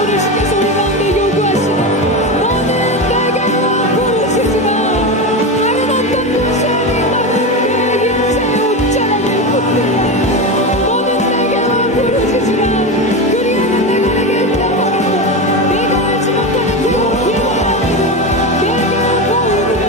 오늘 주께서 우리 가운데 요구하시는 너는 내게로 부르시지만 다른 어떤 문제에 나는 내 인생의 옷자락을 붙들라. 너는 내게로 부르시지만 그리하는 내가 내게 있다고 하고 내가 알지 못하는 그 길을 내게로 보이구나.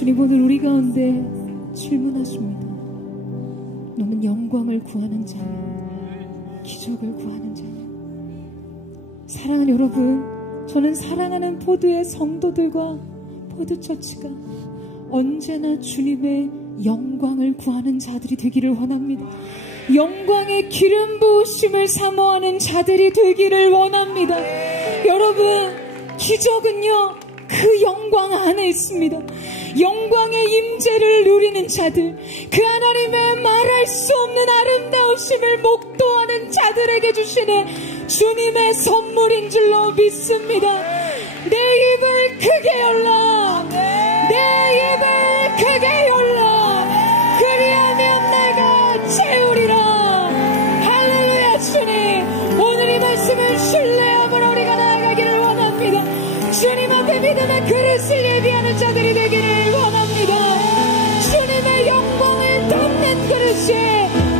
주님 오늘 우리 가운데 질문하십니다. 너는 영광을 구하는 자냐? 기적을 구하는 자냐? 사랑하는 여러분, 저는 사랑하는 포도의 성도들과 포도처치가 언제나 주님의 영광을 구하는 자들이 되기를 원합니다. 영광의 기름 부으심을 사모하는 자들이 되기를 원합니다. 여러분, 기적은요 그 영광 안에 있습니다. 영광의 임재를 누리는 자들, 그 하나님의 말할 수 없는 아름다우심을 목도하는 자들에게 주시는 주님의 선물인 줄로 믿습니다. 내 입을 크게 열라, 내 입을 크게 열라, 그리하면 내가 채우리라. 할렐루야. 주님, 오늘 이 말씀을 신뢰함으로 우리가 나아가기를 원합니다. 주님 앞에 믿음의 그릇을 예비하는 자들이 되기를 원합니다. 주님의 영광을 담는 그릇이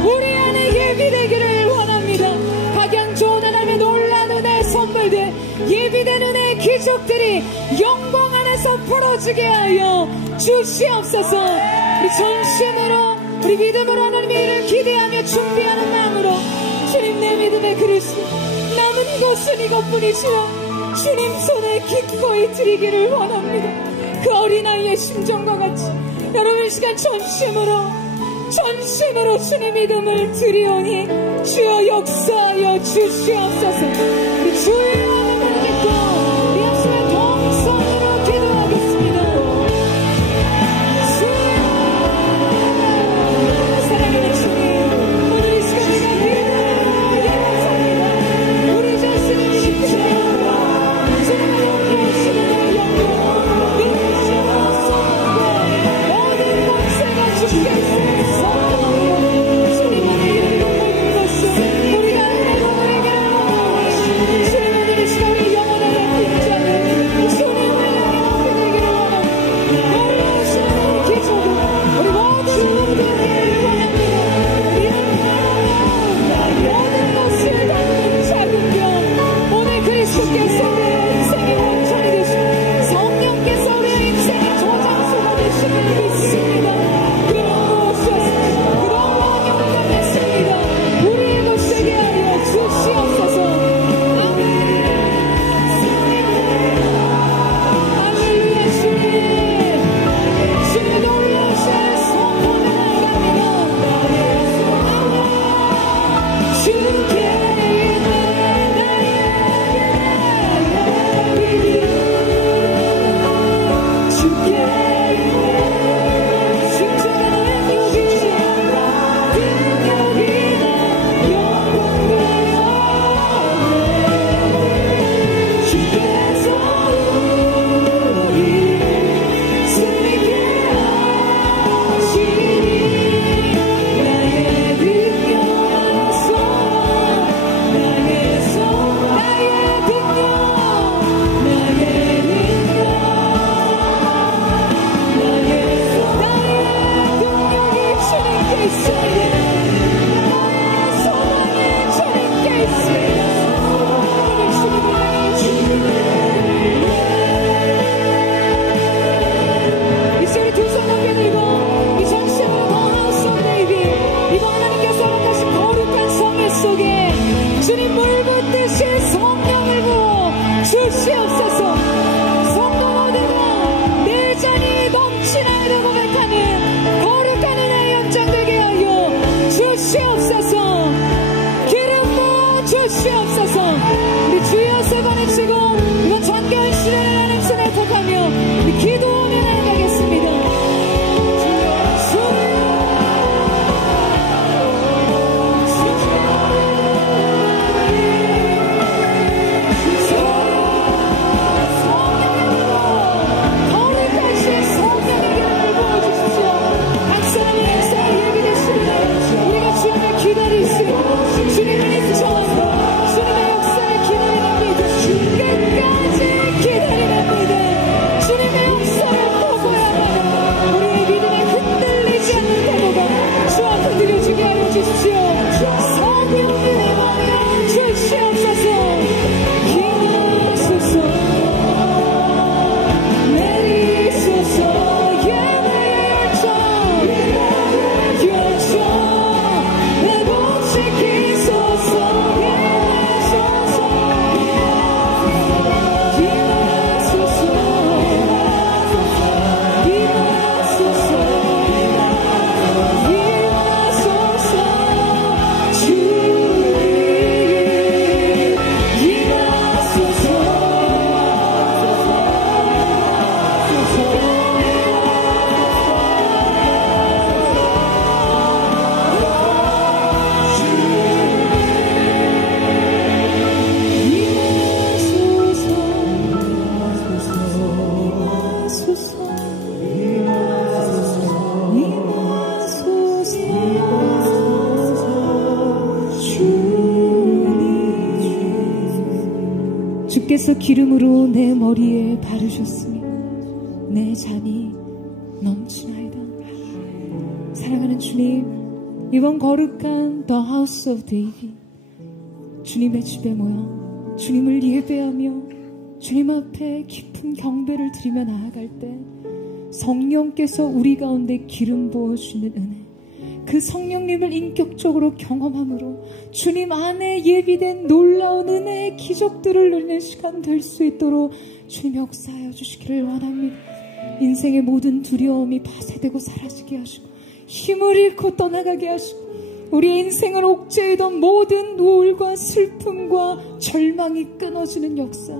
우리 안에 예비되기를 원합니다. 각양 좋은 하나님의 놀라운 은혜의 선물들, 예비된 은혜의 기적들이 영광 안에서 벌어지게 하여 주시옵소서. 우리 전심으로, 우리 믿음으로 하나님의 일을 기대하며 준비하는 마음으로 주님, 내 믿음의 그릇이 남은 곳은 이것뿐이지요 주님 손에 기꺼이 드리기를 원합니다. 그 어린아이의 심정과 같이 여러분 이 시간 전심으로 주님 믿음을 드리오니 주여 역사하여 주시옵소서. 우리 주의 이름을 믿고 우리 예수의 동성으로 기도하겠습니다. 사랑하는 주님, 오늘 이 시간 우리가 믿음을 감사합니다. 우리 자신을 지키세요. 주님의 주께서 기름으로 내 머리에 바르셨으니 내 잔이 넘치나이다. 사랑하는 주님, 이번 거룩한 The House of David, 주님의 집에 모여 주님을 예배하며 주님 앞에 깊은 경배를 드리며 나아갈 때 성령께서 우리 가운데 기름 부어주는 은혜, 그 성령님을 인격적으로 경험함으로 주님 안에 예비된 놀라운 은혜의 기적들을 누리는 시간 될 수 있도록 주님 역사하여 주시기를 원합니다. 인생의 모든 두려움이 파쇄되고 사라지게 하시고 힘을 잃고 떠나가게 하시고 우리 인생을 옥죄이던 모든 우울과 슬픔과 절망이 끊어지는 역사,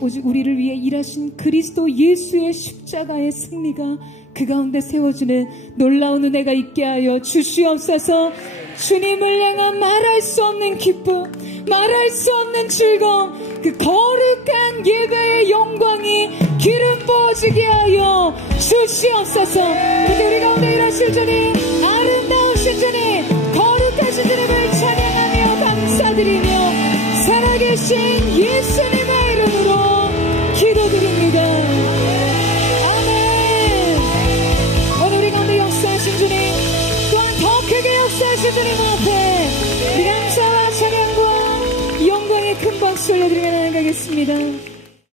오직 우리를 위해 일하신 그리스도 예수의 십자가의 승리가 그 가운데 세워지는 놀라운 은혜가 있게 하여 주시옵소서. 주님을 향한 말할 수 없는 기쁨, 말할 수 없는 즐거움, 그 거룩한 예배의 영광이 기름 부어지게 하여 주시옵소서. 이제 우리 가운데 일하실 주님, 아름다우신 주님, 거룩하신 주님을 찬양하며 감사드리며 살아계신 예수님의 이름으로 기도드립니다. 아멘. 오늘 우리 가운데 역사하신 주님, 또한 더 크게 역사하신 주님 앞에 우리 감사와 찬양과 영광의 큰 박수 올려드리며 나아가겠습니다.